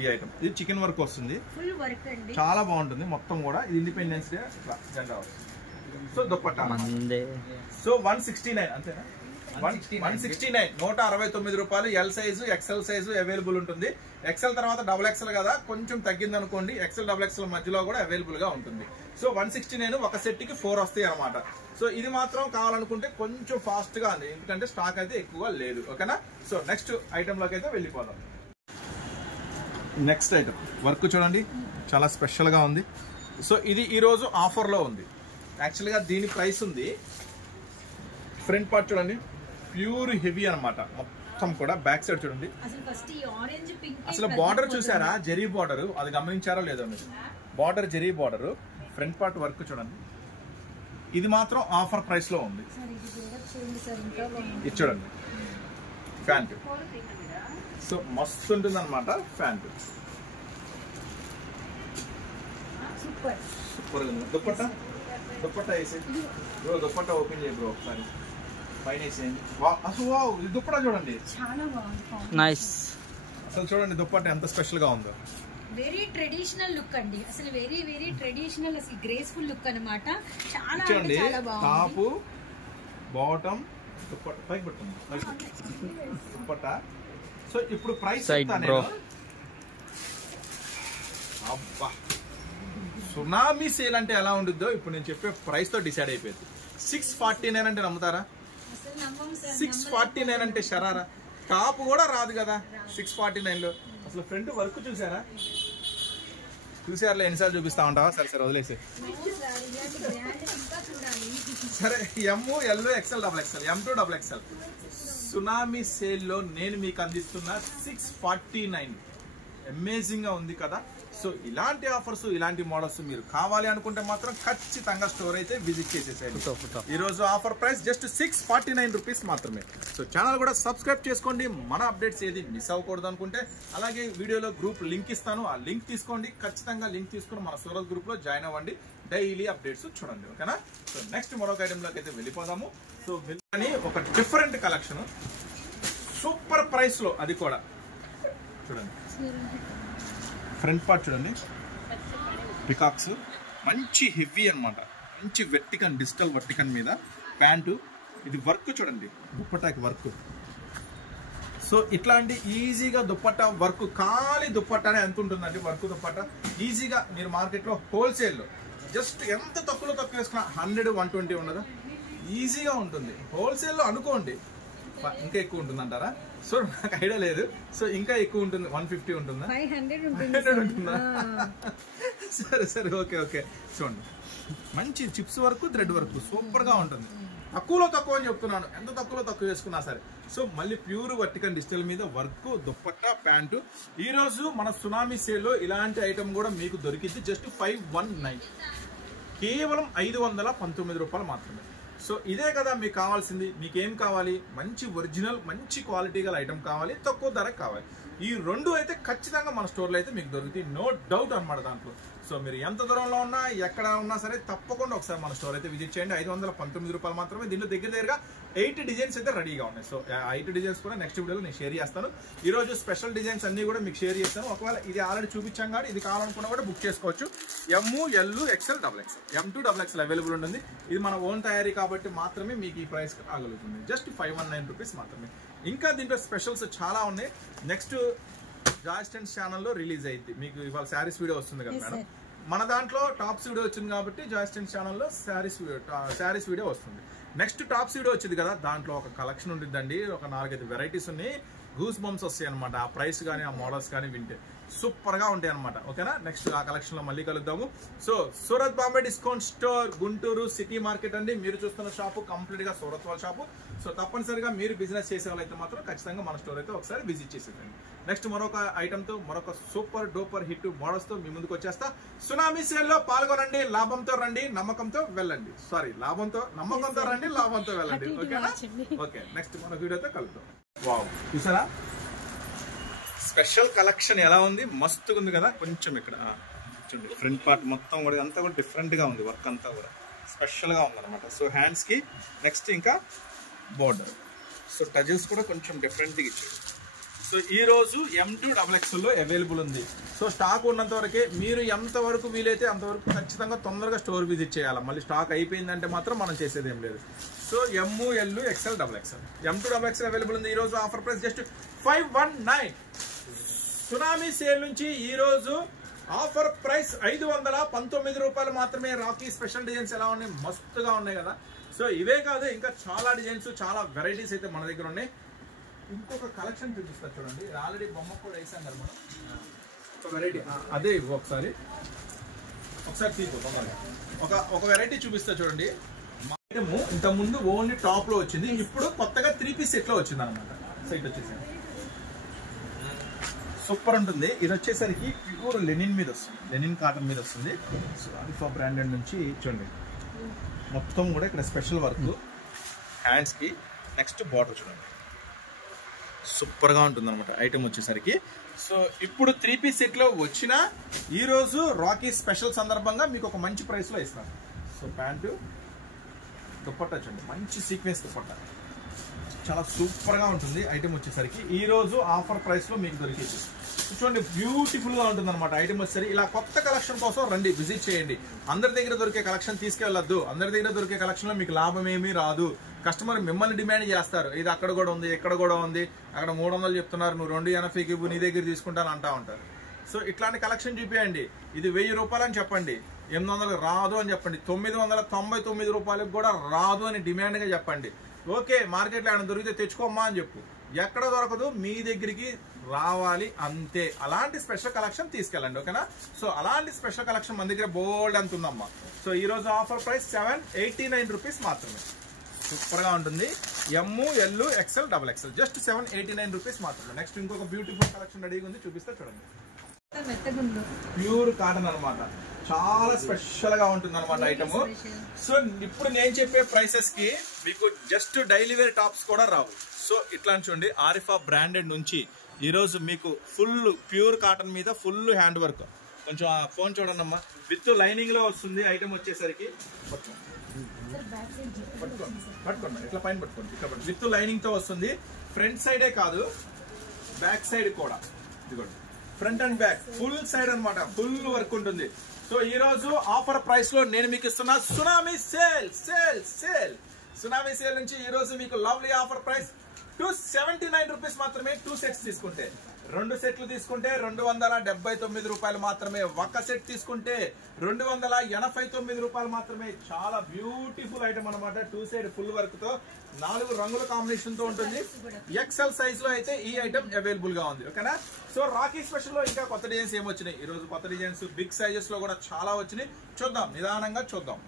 ఈ ఐటమ్ ఇది చికెన్ వర్క్ వస్తుంది, చాలా బాగుంటుంది. మొత్తం కూడా ఇది ఇండిపెండెన్స్ డే జెండా వస్తుంది. సో దుప్పట్టా సో 169 అంతేనా 169 169 రూపాయలు. L size XL size available ఉంటుంది. ఎక్సెల్ తర్వాత డబుల్ ఎక్సెల్ కదా, కొంచెం తగ్గింది అనుకోండి, ఎక్సెల్ డబుల్ ఎక్సెల్ మధ్యలో కూడా అవైలబుల్ గా ఉంటుంది. సో 169 ఒక సెట్ కి 4 వస్తాయి అనమాట. సో ఇది మాత్రం కావాలనుకుంటే కొంచెం ఫాస్ట్ గా ఉంది, ఎందుకంటే స్టాక్ అయితే ఎక్కువ లేదు. ఓకేనా. సో నెక్స్ట్ ఐటమ్ లోకి అయితే వెళ్ళిపోదాం. నెక్స్ట్ ఐటమ్ వర్క్ చూడండి, చాలా స్పెషల్ గా ఉంది. సో ఇది ఈ రోజు ఆఫర్ లో ఉంది. యాక్చువల్ గా దీని ప్రైస్ ఉంది. ఫ్రంట్ పార్ట్ చూడండి, ప్యూర్ హెవీ అనమాట, మొత్తం కూడా బ్యాక్ సైడ్ చూడండి. అసలు బార్డర్ చూసారా, జరీ బార్డర్, అది గమనించారో లేదో మీరు, border zari border. Front part work చూడండి, ఇది మాత్రం ఆఫర్ ప్రైస్ లో ఉంది. ఇది చూడండి ప్యాంట్, సో మస్తు ఉంటుంది అనమాట ప్యాంట్, సూపర్ ఉంది. దుప్పట్టా దుప్పట్టా వేసి బ్రో, దుప్పట్టా ఓపెన్ చేయ బ్రో ఒకసారి, పైన వేసేయండి. అసలు వావ్, ఇది దుప్పట్టా చూడండి, నైస్. అసలు చూడండి దుప్పట్టా ఎంత స్పెషల్ గా ఉందో. వెరీ ట్రెడిషనల్ లుక్ అండి, అసలు వెరీ వెరీ ట్రెడిషనల్, అసలు గ్రేస్ఫుల్ లుక్ అన్నమాట. చాలా చూడండి, చాలా బాగుంది. టాప్ బాటమ్ దుప్పట్టా పైకి పెట్టుకుంది దుప్పట్టా. సో ఇప్పుడు ప్రైస్ చెప్తాను. అబ్బా, సునామీ సేల్ అంటే ఎలా ఉంటుందో ఇప్పుడు నేను చెప్పే ప్రైస్ తో డిసైడ్ అయిపోయింది. 649 అంటే నమ్ముతారా? 649 అంటే షరారా, టాప్ కూడా రాదు కదా 649 లో. అసలు ఫ్రంట్ వర్క్ చూసారా? చూసారులే, ఎన్నిసార్లు చూపిస్తా ఉంటావా? సరే సరే వదిలేసి. సరే, M L XL double XL, M2 double XL tsunami sale లో నేను మీకు అందిస్తున్న 649. అమేజింగ్ గా ఉంది కదా. సో ఇలాంటి ఆఫర్స్, ఇలాంటి మోడల్స్ మీరు కావాలి అనుకుంటే మాత్రం ఖచ్చితంగా స్టోర్ అయితే విజిట్ చేసేసేయండి. ఈ రోజు ఆఫర్ ప్రైస్ జస్ట్ 649 రూపీస్ మాత్రమే. సో ఛానల్ కూడా సబ్స్క్రైబ్ చేసుకోండి, మన అప్డేట్స్ ఏది మిస్ అవ్వకూడదు అనుకుంటే. అలాగే వీడియోలో గ్రూప్ లింక్ ఇస్తాను, ఆ లింక్ తీసుకోండి. ఖచ్చితంగా లింక్ తీసుకుని మన సూరత్ గ్రూప్ లో జాయిన్ అవ్వండి, డైలీ అప్డేట్స్ చూడండి. ఓకేనా. సో నెక్స్ట్ మరొక ఐటమ్ లోకి అయితే వెళ్ళిపోదాము. సో వెళ్ళని ఒక డిఫరెంట్ కలెక్షన్, సూపర్ ప్రైస్ లో, అది కూడా చూడండి. ఫ్రంట్ పార్ట్ చూడండి, పికాక్స్, మంచి హెవీ అనమాట, మంచి వెర్టికన్, డిజిటల్ వెర్టికన్ మీద ప్యాంటు. ఇది వర్క్ చూడండి, దుప్పటాకి వర్క్. సో ఇట్లాంటి ఈజీగా దుప్పట్టా వర్క్, ఖాళీ దుప్పట్టానే ఎంత ఉంటుందండి వర్క్ దుప్పట్టా. ఈజీగా మీరు మార్కెట్లో హోల్సేల్లో జస్ట్ ఎంత తక్కువలో తక్కువ వేసుకున్నా 100, 120 ఉండదా, ఈజీగా ఉంటుంది. హోల్సేల్లో అనుకోండి ఇంకా ఎక్కువ ఉంటుంది అంటారా? సో నాకు ఐడియా లేదు. సో ఇంకా ఎక్కువ ఉంటుంది, 150 ఉంటుందా, 500 ఉంటుందా? సరే సరే, ఓకే ఓకే. చూడండి, మంచి chips work, thread work, super గా ఉంటుంది. తక్కువలో తక్కువ అని చెప్తున్నాను, ఎంత తక్కువలో తక్కువ వేసుకున్నా సరే. సో మళ్ళీ ప్యూర్ వర్టికల్ డిజిటల్ మీద వర్క్, దుప్పట్టా, ప్యాంటు. ఈ రోజు మన సునామీ సేల్ లో ఇలాంటి ఐటమ్ కూడా మీకు దొరికింది జస్ట్ 519, కేవలం 519 రూపాయలు మాత్రమే. సో ఇదే కదా మీకు కావాల్సింది. మీకేం కావాలి? మంచి ఒరిజినల్, మంచి క్వాలిటీ గల ఐటమ్ కావాలి, తక్కువ ధరకు కావాలి. ఈ రెండు అయితే ఖచ్చితంగా మన స్టోర్లో అయితే మీకు దొరుకుతాయి, నో డౌట్ అనమాట దాంట్లో. సో మీరు ఎంత దూరంలో ఉన్నా, ఎక్కడ ఉన్నా సరే తప్పకుండా ఒకసారి మన స్టోర్ అయితే విజిట్ చేయండి. 519 రూపాయలు మాత్రమే. దీంట్లో దగ్గరగా 8 డిజైన్స్ అయితే రెడీగా ఉన్నాయి. సో 8 డిజైన్స్ కూడా నెక్స్ట్ వీడియోలో నేను షేర్ చేస్తాను. ఈ రోజు స్పెషల్ డిజైన్స్ అన్ని కూడా మీకు షేర్ చేస్తాను. ఒకవేళ ఇది ఆల్రెడీ చూపించాం కానీ ఇది కావాలనుకున్నా కూడా బుక్ చేసుకోవచ్చు. M, L, XL, double XL, M2 double XL available ఉంటుంది. ఇది మన ఓన్ తయారీ కాబట్టి మాత్రమే మీకు ఈ ప్రైస్ రాగలుగుతుంది. జస్ట్ 519 రూపీస్ మాత్రమే. ఇంకా దీంట్లో స్పెషల్స్ చాలా ఉన్నాయి. నెక్స్ట్ జాయ్స్టెన్స్ ఛానల్లో రిలీజ్ అయింది. మీకు ఇవాళ శారీస్ వీడియో వస్తుంది కదా మేడం, మన దాంట్లో టాప్స్ వీడియో వచ్చింది కాబట్టి జాయ్స్టెన్స్ ఛానల్లో శారీస్ వీడియో వస్తుంది. నెక్స్ట్ టాప్స్ వీడియో వచ్చింది కదా, దాంట్లో ఒక కలెక్షన్ ఉంటుందండి, ఒక 4-5 వెరైటీస్ ఉన్నాయి. గూస్ బంప్స్ వస్తాయి అనమాట. ఆ ప్రైస్ కానీ ఆ మోడల్స్ కానీ వింటే సూపర్ గా ఉంటాయి అనమాట. ఓకేనా. నెక్స్ట్ ఆ కలెక్షన్ లో మళ్ళీ కలుద్దాము. So Surat Bombay discount store, Guntur city market అండి. మీరు చూస్తున్న షాపు కంప్లీట్ గా సూరత్ వాళ్ళ షాపు. సో తప్పనిసరిగా మీరు బిజినెస్ చేసే వాళ్ళైతే మాత్రం ఖచ్చితంగా మన స్టోర్ అయితే ఒకసారి విజిట్ చేసేదండి. నెక్స్ట్ మరొక ఐటమ్ తో, మరొక సూపర్ డూపర్ హిట్ మోడల్స్ తో మీ ముందుకు వచ్చేస్తా. సునామీ సేల్ లో పాల్గొనండి, లాభంతో రండి, నమ్మకంతో వెళ్ళండి. సారీ, నమ్మకంతో రండి, లాభంతో వెళ్ళండి. ఓకేనా. ఓకే, నెక్స్ట్ మరొక వీడియోతో కలుద్దాం. వావ్, చూసారా స్పెషల్ కలెక్షన్ ఎలా ఉంది? మస్తుగా ఉంది కదా. కొంచెం ఇక్కడ చూడండి, ఫ్రంట్ పార్ట్ మొత్తం కూడా అంతా కూడా డిఫరెంట్ గా ఉంది, వర్క్ అంతా కూడా స్పెషల్ గా ఉంది అనమాట. సో హ్యాండ్స్ కి నెక్స్ట్ ఇంకా బోర్డర్, సో టజిల్స్ కూడా కొంచెం డిఫరెంట్ గా ఇచ్చాడు. సో ఈ రోజు M2XXL లో అవైలబుల్ ఉంది. సో స్టాక్ ఉన్నంత వరకే, మీరు ఎంతవరకు వీలైతే అంతవరకు ఖచ్చితంగా తొందరగా స్టోర్ విజిట్ చేయాలి. మళ్ళీ స్టాక్ అయిపోయిందంటే మాత్రం మనం చేసేది ఏం లేదు. So ML, XL, XXL M2XXL available ఉంది. ఈ రోజు offer price just 519. Tsunami sale నుంచి ఈ రోజు ఆఫర్ ప్రైస్ 519 రూపాయలు మాత్రమే. రాకీ స్పెషల్ డిజైన్స్ ఎలా ఉన్నాయి, మస్తుగా ఉన్నాయి కదా. సో ఇవే కాదు, ఇంకా చాలా డిజైన్స్, చాలా వెరైటీస్ అయితే మన దగ్గర ఉన్నాయి. ఇంకొక కలెక్షన్ చూపిస్తా చూడండి. ఆల్రెడీ బొమ్మ కూడా వేసాం కదా మనం. ఒక వెరైటీ అదే ఒకసారి తీసుకో. ఒక వెరైటీ చూపిస్తా చూడండి. ఐటమ్ ఇంత ముందు ఓన్లీ టాప్ లో వచ్చింది, ఇప్పుడు కొత్తగా 3 పీస్ సెట్ లో వచ్చింది అనమాట. సెట్ వచ్చేసి సూపర్ ఉంటుంది. ఇది వచ్చేసరికి ప్యూర్ లెనిన్ మీద వస్తుంది, లెనిన్ కాటన్ మీద వస్తుంది. సో ఆరిఫా బ్రాండెడ్ నుంచి చూడండి, మొత్తం కూడా ఇక్కడ స్పెషల్ వర్క్ హ్యాండ్స్ కి. నెక్స్ట్ బార్డర్ చూడండి, సూపర్ గా ఉంటుంది అనమాట ఐటమ్ వచ్చేసరికి. సో ఇప్పుడు 3 పీస్ సెట్ లో వచ్చిన ఈ రోజు రాకీ స్పెషల్ సందర్భంగా మీకు ఒక మంచి ప్రైస్ లో ఇస్తాను. సో ప్యాంటు, దుప్పట్టా చూడండి, మంచి సీక్వెన్స్ దుప్పట్టా, చాలా సూపర్ గా ఉంటుంది ఐటమ్ వచ్చేసరికి. ఈ రోజు ఆఫర్ ప్రైస్ లో మీకు దొరికేది చూడండి, బ్యూటిఫుల్ గా ఉంటుంది అనమాట ఐటమ్ వచ్చేసరికి. ఇలా కొత్త కలెక్షన్ కోసం రండి, విజిట్ చేయండి. అందరి దగ్గర దొరికే కలెక్షన్ తీసుకెళ్లొద్దు. అందరి దగ్గర దొరికే కలెక్షన్ లో మీకు లాభం ఏమీ రాదు. కస్టమర్ మిమ్మల్ని డిమాండ్ చేస్తారు, ఇది అక్కడ కూడా ఉంది, ఇక్కడ కూడా ఉంది, అక్కడ 300 చెప్తున్నారు, నువ్వు 280కి నీ దగ్గర తీసుకుంటాను అంటా ఉంటారు. సో ఇట్లాంటి కలెక్షన్ చూపించండి. ఇది 1000 రూపాయలు అని చెప్పండి, 800 రాదు అని చెప్పండి, 999 రూపాయలకు కూడా రాదు అని డిమాండ్ గా చెప్పండి. ఓకే, మార్కెట్లో ఏమైనా దొరికితే తెచ్చుకోమ్మా అని చెప్పు. ఎక్కడ దొరకదు, మీ దగ్గరికి రావాలి అంతే. అలాంటి స్పెషల్ కలెక్షన్ తీసుకెళ్ళండి, ఓకేనా. సో అలాంటి స్పెషల్ కలెక్షన్ మన దగ్గర బోల్డ్ అంత ఉందమ్మా. సో ఈ రోజు ఆఫర్ ప్రైస్ 789 రూపీస్ మాత్రమే. సూపర్ గా ఉంటుంది. ML, XL, XXL just 789 rupees మాత్రమే. నెక్స్ట్ ఇంకొక బ్యూటిఫుల్ కలెక్షన్ రెడీగా ఉంది, చూపిస్తే చూడండి. ప్యూర్ కాటన్ అనమాట, చాలా స్పెషల్ గా ఉంటుంది అనమాట ఐటమ్. సో ఇప్పుడు నేను చెప్పే ప్రైసెస్ కి మీకు జస్ట్ డైలీ వేర్ టాప్స్ కూడా రావు. సో ఇట్లా చూడండి, ఆరిఫా బ్రాండెడ్ నుంచి ఈ రోజు మీకు ఫుల్ ప్యూర్ కాటన్ మీద ఫుల్ హ్యాండ్ వర్క్. కొంచెం ఆ ఫోన్ చూడండి అమ్మా, విత్ లైనింగ్ లో వస్తుంది ఐటమ్ వచ్చేసరికి. పట్టుకోండి, ఇట్లా పైన పట్టుకోండి, ఇక్కడ విత్ లైనింగ్ తో వస్తుంది. ఫ్రంట్ సైడే కాదు, బ్యాక్ సైడ్ కూడా. ఇదిగోండి, front and back full side అనమాట, ఫుల్ వర్క్ ఉంటుంది. సో ఈ రోజు ఆఫర్ ప్రైస్ లో నేను మీకు ఇస్తున్నా సునామీ సేల్. సునామీ సేల్ నుంచి ఈ రోజు మీకు లవ్లీ ఆఫర్ ప్రైస్ 279 రూపీస్ మాత్రమే. 2 సెట్స్ తీసుకుంటే, 2 సెట్లు తీసుకుంటే 279 రూపాయలు మాత్రమే. ఒక సెట్ తీసుకుంటే 289 రూపాయలు మాత్రమే. చాలా బ్యూటిఫుల్ ఐటమ్ అనమాట, 2 సైడ్ ఫుల్ వర్క్ తో 4 రంగుల కాంబినేషన్ తో ఉంటుంది. XL సైజ్ లో అయితే ఈ ఐటమ్ అవైలబుల్ గా ఉంది, ఓకేనా. సో రాకీ స్పెషల్ లో ఇంకా కొత్త డిజైన్స్ ఏమొచ్చినాయి ఈ రోజు, కొత్త డిజైన్స్ బిగ్ సైజెస్ లో కూడా చాలా వచ్చినాయి. చూద్దాం, నిదానంగా చూద్దాం.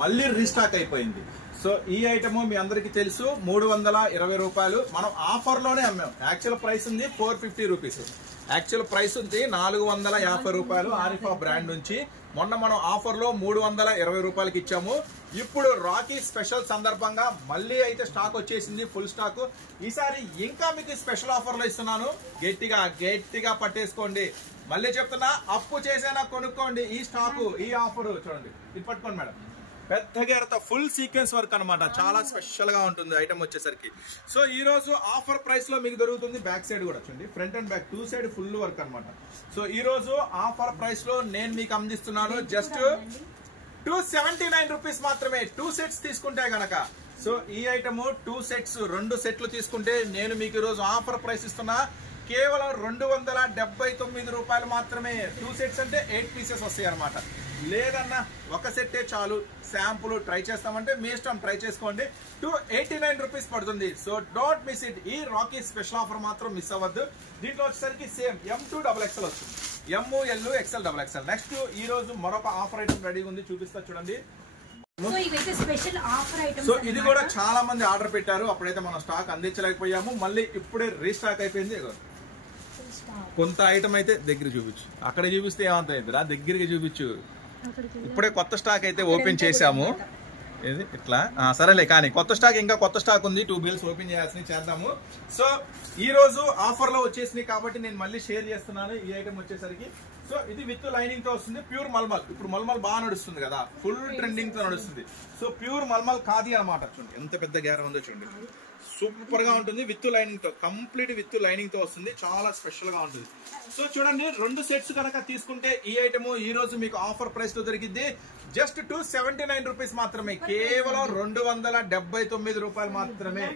మళ్ళీ రీస్టాక్ అయిపోయింది. సో ఈ ఐటమ్ మీ అందరికి తెలుసు, 320 రూపాయలు మనం ఆఫర్ లోనే అమ్మాం. యాక్చువల్ ప్రైస్ ఉంది 450 రూపీస్, యాక్చువల్ ప్రైస్ ఉంది 450 రూపాయలు ఆరిఫా బ్రాండ్ నుంచి. మొన్న మనం ఆఫర్ లో 320 రూపాయలకి ఇచ్చాము. ఇప్పుడు రాకీ స్పెషల్ సందర్భంగా మళ్ళీ అయితే స్టాక్ వచ్చేసింది, ఫుల్ స్టాక్. ఈసారి ఇంకా మీకు స్పెషల్ ఆఫర్ లో ఇస్తున్నాను, గట్టిగా పట్టేసుకోండి. మళ్ళీ చెప్తున్నా, అప్పు చేసేనా కొనుక్కోండి. ఈ స్టాక్, ఈ ఆఫర్ చూడండి, ఇది పట్టుకోండి మేడం. పెద్ద గేరతో ఫుల్ సీక్వెన్స్ వర్క్ అనమాట, చాలా స్పెషల్ గా ఉంటుంది ఐటమ్ వచ్చేసరికి. సో ఈ రోజు ఆఫర్ ప్రైస్ లో మీకు దొరుకుతుంది. బ్యాక్ సైడ్ కూడా చూడండి, front and back 2 side full work అనమాట. సో ఈ రోజు ఆఫర్ ప్రైస్ లో నేను మీకు అందిస్తున్నాను జస్ట్ 279 రూపీస్ మాత్రమే. 2 సెట్స్ తీసుకుంటే గనక. సో ఈ ఐటమ్ 2 సెట్స్, 2 సెట్లు తీసుకుంటే నేను మీకు ఈ రోజు ఆఫర్ ప్రైస్ ఇస్తున్నా కేవలం 279 రూపాయలు మాత్రమే. 2 సెట్స్ అంటే 8 పీసెస్ వస్తాయి అనమాట. లేదన్నా ఒక సెట్టే చాలు, శాంపుల్ ట్రై చేస్తామంటే మీ ఇష్టం, ట్రై చేసుకోండి. 289 రూపీస్ పడుతుంది. So don't miss it. ఈ రాకీ స్పెషల్ ఆఫర్ మాత్రం మిస్ అవ్వద్దు. దీంట్లో వచ్చేసరికి సేమ్ M2XXL వస్తుంది, ML, XL, XXL. నెక్స్ట్ ఈ రోజు మరొక ఆఫర్ ఐటమ్ రెడీగా ఉంది, చూపిస్తా చూడండి. సో ఇది కూడా చాలా మంది ఆర్డర్ పెట్టారు, అప్పుడైతే మనం స్టాక్ అందించలేకపోయాము. మళ్ళీ ఇప్పుడే రీస్టాక్ అయిపోయింది. కొంత ఐటమ్ అయితే దగ్గర చూపించు, అక్కడ చూపిస్తే ఏమంతా దగ్గరగా చూపించు. ఇప్పుడే కొత్త స్టాక్ అయితే ఓపెన్ చేసాము. ఏది ఇట్లా సరేలే, కానీ కొత్త స్టాక్, ఇంకా కొత్త స్టాక్ ఉంది. 2 బిల్స్ ఓపెన్ చేయాల్సినవి చేద్దాము. సో ఈ రోజు ఆఫర్ లో వచ్చేసినాయి కాబట్టి నేను మళ్ళీ షేర్ చేస్తున్నాను ఈ ఐటమ్ వచ్చేసరికి. సో ఇది విత్ లైనింగ్ తో వస్తుంది, ప్యూర్ మల్మల్. ఇప్పుడు మల్మల్ బాగా నడుస్తుంది కదా, ఫుల్ ట్రెండింగ్ తో నడుస్తుంది. సో ప్యూర్ మల్మల్ ఖాదీ అనమాట. చూడండి ఎంత పెద్ద గేర ఉందో చూడండి. సూపర్ గా ఉంటుంది, విత్ లైనింగ్ తో, కంప్లీట్ విత్ లైనింగ్ తో వస్తుంది, చాలా స్పెషల్ గా ఉంటుంది. సో చూడండి, 2 సెట్స్ కనుక తీసుకుంటే ఈ ఐటమ్ ఈ రోజు మీకు ఆఫర్ ప్రైస్ లో దొరికింది జస్ట్ 279 రూపీస్ మాత్రమే, కేవలం 279 రూపాయలు మాత్రమే.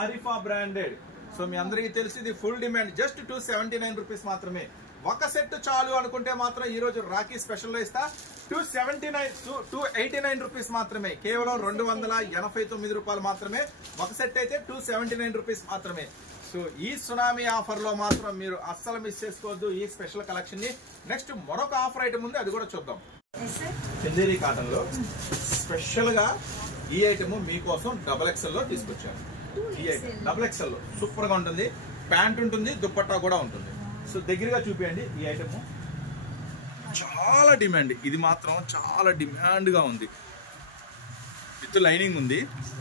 ఆరిఫా బ్రాండెడ్. సో మీ అందరికీ తెలిసి ఇది ఫుల్ డిమాండ్, జస్ట్ 279 రూపీస్ మాత్రమే. ఒక సెట్ చాలు అనుకుంటే మాత్రం ఈ రోజు రాఖీ స్పెషల్ లో ఇస్తా 289 రూపీస్ మాత్రమే, కేవలం 289 రూపాయలు మాత్రమే. ఒక సెట్ అయితే 279 రూపీస్ మాత్రమే. సో ఈ సునామీ ఆఫర్ లో మాత్రం మీరు అస్సలు మిస్ చేసుకోవద్దు ఈ స్పెషల్ కలెక్షన్ ని. నెక్స్ట్ మరొక ఆఫర్ ఐటమ్ ఉంది, అది కూడా చూద్దాం. చందేరి కాటన్ లో స్పెషల్ గా ఈ ఐటమ్ మీకోసం XXL లో తీసుకొచ్చాను. ఈ ఐటమ్ XXL లో సూపర్ గా ఉంటుంది, ప్యాంట్ ఉంటుంది, దుప్పట్టా కూడా ఉంటుంది. సో దగ్గరగా చూపించండి. ఈ ఐటమ్ చాలా డిమాండ్, ఇది మాత్రం చాలా డిమాండ్ గా ఉంది. విత్ లైనింగ్ ఉంది,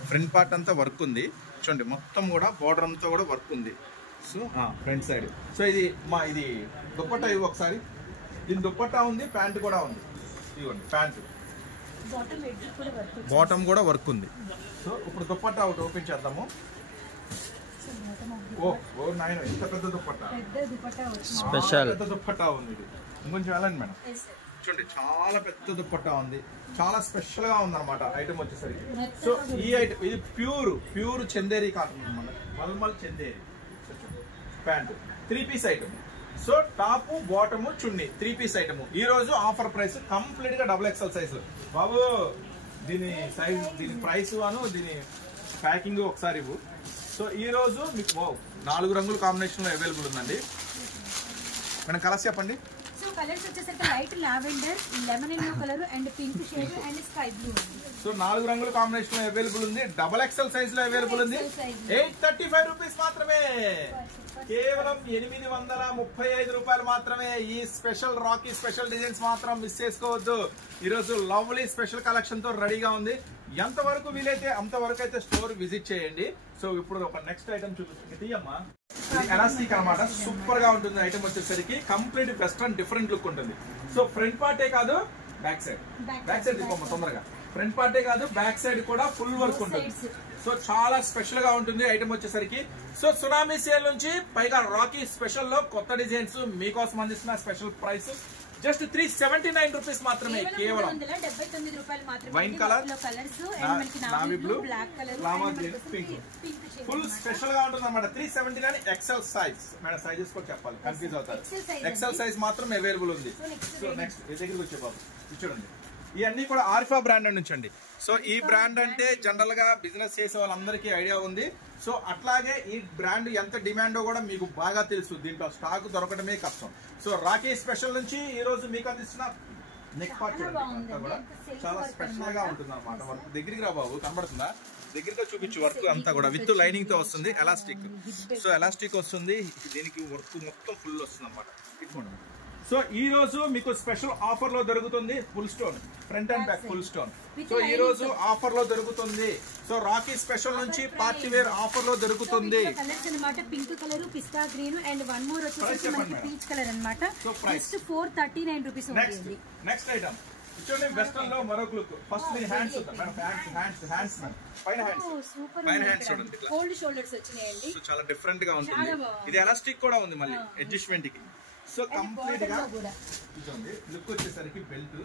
ఫ్రంట్ పార్ట్ అంతా వర్క్ ఉంది. చూడండి మొత్తం కూడా బోర్డర్ అంతా కూడా వర్క్ ఉంది. So front side. సో ఇది ఇది దుప్పట్టా ఇవి ఒకసారి. దీని దుప్పట్టా ఉంది, ప్యాంట్ కూడా ఉంది. ఇవ్వండి ప్యాంట్, బాటమ్ కూడా వర్క్ ఉంది. సో ఇప్పుడు దుప్పట్టా ఒకటి ఓపెన్ చేద్దాము. ఓ నాయన, ఇంత పెద్ద దుప్పట్టా, స్పెషల్ పెద్ద దుప్పట్టా ఉంది. ఇది ఇంకొంచెం వెళ్ళండి మేడం. చూడండి చాలా పెద్ద దుప్పట్టా ఉంది, చాలా స్పెషల్ గా ఉంది అనమాట ఐటమ్ వచ్చేసరికి. సో ఈ ఐటమ్ ఇది ప్యూర్ చందేరి కాటన్ అనమాట, mulmul Chanderi. Pant 3 piece item. So top bottom chunni 3 piece item. ఈ రోజు ఆఫర్ ప్రైస్ కంప్లీట్ గా XXL సైజ్. బాబు దీని సైజ్, దీని ప్రైస్ దీని ప్యాకింగ్ ఒకసారి ఇవ్వు. సో ఈ రోజు మీకు 4 రంగుల కాంబినేషన్ లో అవైలబుల్ ఉందండి. మేడం కలర్స్ చెప్పండి. సో కలర్స్ వచ్చేసరికి light lavender, lemon yellow colour and pink shade and sky blue. So 4 రంగుల కాంబినేషన్ లో అవైలబుల్ ఉంది, XXL సైజ్ లో అవైలబుల్ ఉంది. 835 రూపీస్ మాత్రమే, కేవలం 835 రూపాయలు మాత్రమే. ఈ స్పెషల్ రాకీ స్పెషల్ డిజైన్స్ మాత్రం మిస్ చేసుకోవద్దు. ఈ రోజు లవ్లీ స్పెషల్ కలెక్షన్ తో రెడీగా ఉంది. ఎంతవరకు వీలైతే అంతవరకు అయితే స్టోర్ విజిట్ చేయండి. సో ఇప్పుడు ఒక నెక్స్ట్ ఐటమ్ చూపిస్తుంది, తీయమ్మా. ఎలాస్టిక్ అనమాట, సూపర్ గా ఉంటుంది ఐటమ్ వచ్చేసరికి. కంప్లీట్ వెస్ట్రన్ డిఫరెంట్ లుక్ ఉంటుంది. సో ఫ్రంట్ పార్టే కాదు, బ్యాక్ సైడ్ తీసుకోమ్మా తొందరగా. ఫ్రంట్ పార్టే కాదు, బ్యాక్ సైడ్ కూడా ఫుల్ వర్క్ ఉంటుంది. సో చాలా స్పెషల్ గా ఉంటుంది ఐటమ్ వచ్చేసరికి. సో సునామీ సేల్ నుంచి పైగా రాకీ స్పెషల్ లో కొత్త డిజైన్స్ మీకోసం అందిస్తున్న స్పెషల్ ప్రైస్ జస్ట్ 379 రూపీస్ మాత్రమే, కేవలం 79 రూపాయలు మాత్రమే. Wine colour, navy blue, black colour, లామా గ్రీన్, పింక్. ఫుల్ స్పెషల్ గా ఉంటుంది అనమాట. 379 XL సైజ్. మేడం సైజెస్ కూడా చెప్పాలి, కన్ఫ్యూజ్ అవుతారు. XL సైజ్ మాత్రం అవైలబుల్ ఉంది. సో నెక్స్ట్ దగ్గరికి వచ్చే బాబు చూడండి, ఇవన్నీ కూడా ఆరిఫా బ్రాండ్ నుంచి అండి. సో ఈ బ్రాండ్ అంటే జనరల్ గా బిజినెస్ చేసే వాళ్ళందరికీ ఐడియా ఉంది. సో అట్లాగే ఈ బ్రాండ్ ఎంత డిమాండో కూడా మీకు బాగా తెలుసు, దీంట్లో స్టాక్ దొరకడమే కష్టం. సో రాకీ స్పెషల్ నుంచి ఈ రోజు మీకు అందిస్తున్న నెక్ పార్ట్ అంతా కూడా చాలా స్పెషల్ గా ఉంటుంది అనమాట. వర్క్ దగ్గరికి రా బాబు, కనబడుతుందా? దగ్గరగా చూపించు. వర్క్ అంతా కూడా విత్ లైనింగ్ తో వస్తుంది, ఎలాస్టిక్. సో ఎలాస్టిక్ వస్తుంది, దీనికి వర్క్ మొత్తం ఫుల్ వస్తుంది అనమాట. ఇట్లా. సో ఈ రోజు మీకు స్పెషల్ ఆఫర్ లో దొరుకుతుంది full stone, front and back full stone. So ఈ రోజు ఆఫర్ లో దొరుకుతుంది. సో రాకీ స్పెషల్ నుంచి పార్టీ వేర్ ఆఫర్ లో దొరుకుతుంది. కలర్స్ అన్నమాట, pink colour, pista green and one more వచ్చేసి మనకి పీచ్ కలర్ అన్నమాట. జస్ట్ 439 రూపీస్ ఉంటుంది. నెక్స్ట్ ఐటమ్ చూడండి, వెస్టర్న్ లో మరొక లుక్. ఫస్ట్ మీ హ్యాండ్స్ హ్యాండ్స్ పైన హ్యాండ్స్ చూడండి, గోల్డ్ షోల్డర్స్ వచ్చినాయండి. సో చాలా డిఫరెంట్ గా ఉంటుంది. ఇది ఎలాస్టిక్ కూడా ఉంది మళ్ళీ అడ్జస్ట్మెంట్ కి. సో కంప్లీట్ గా చూడండి, లుక్ వచ్చేసరికి బెల్ట్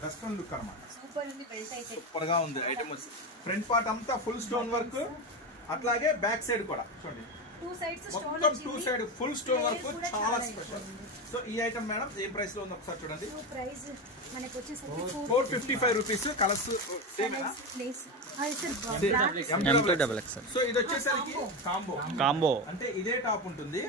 వెస్టర్న్ లుక్ అనమాట. సూపర్ గా ఉంది ఐటమ్ వచ్చి. ఫ్రంట్ పార్ట్ అంతా ఫుల్ స్టోన్ వర్క్, అట్లాగే బ్యాక్ సైడ్ కూడా చూడండి మొత్తం 2 సైడ్ ఫుల్ స్టోన్ వర్క్, చాలా స్పెషల్. సో ఈ ఐటమ్ మేడం ఏ ప్రైస్ లో ఉంది ఒకసారి చూడండి. ప్రైస్ మనకి వచ్చేసరికి 455 రూపీస్. కలర్స్ సో ఇది వచ్చేసరికి కాంబో అంటే ఇదే టాప్ ఉంటుంది.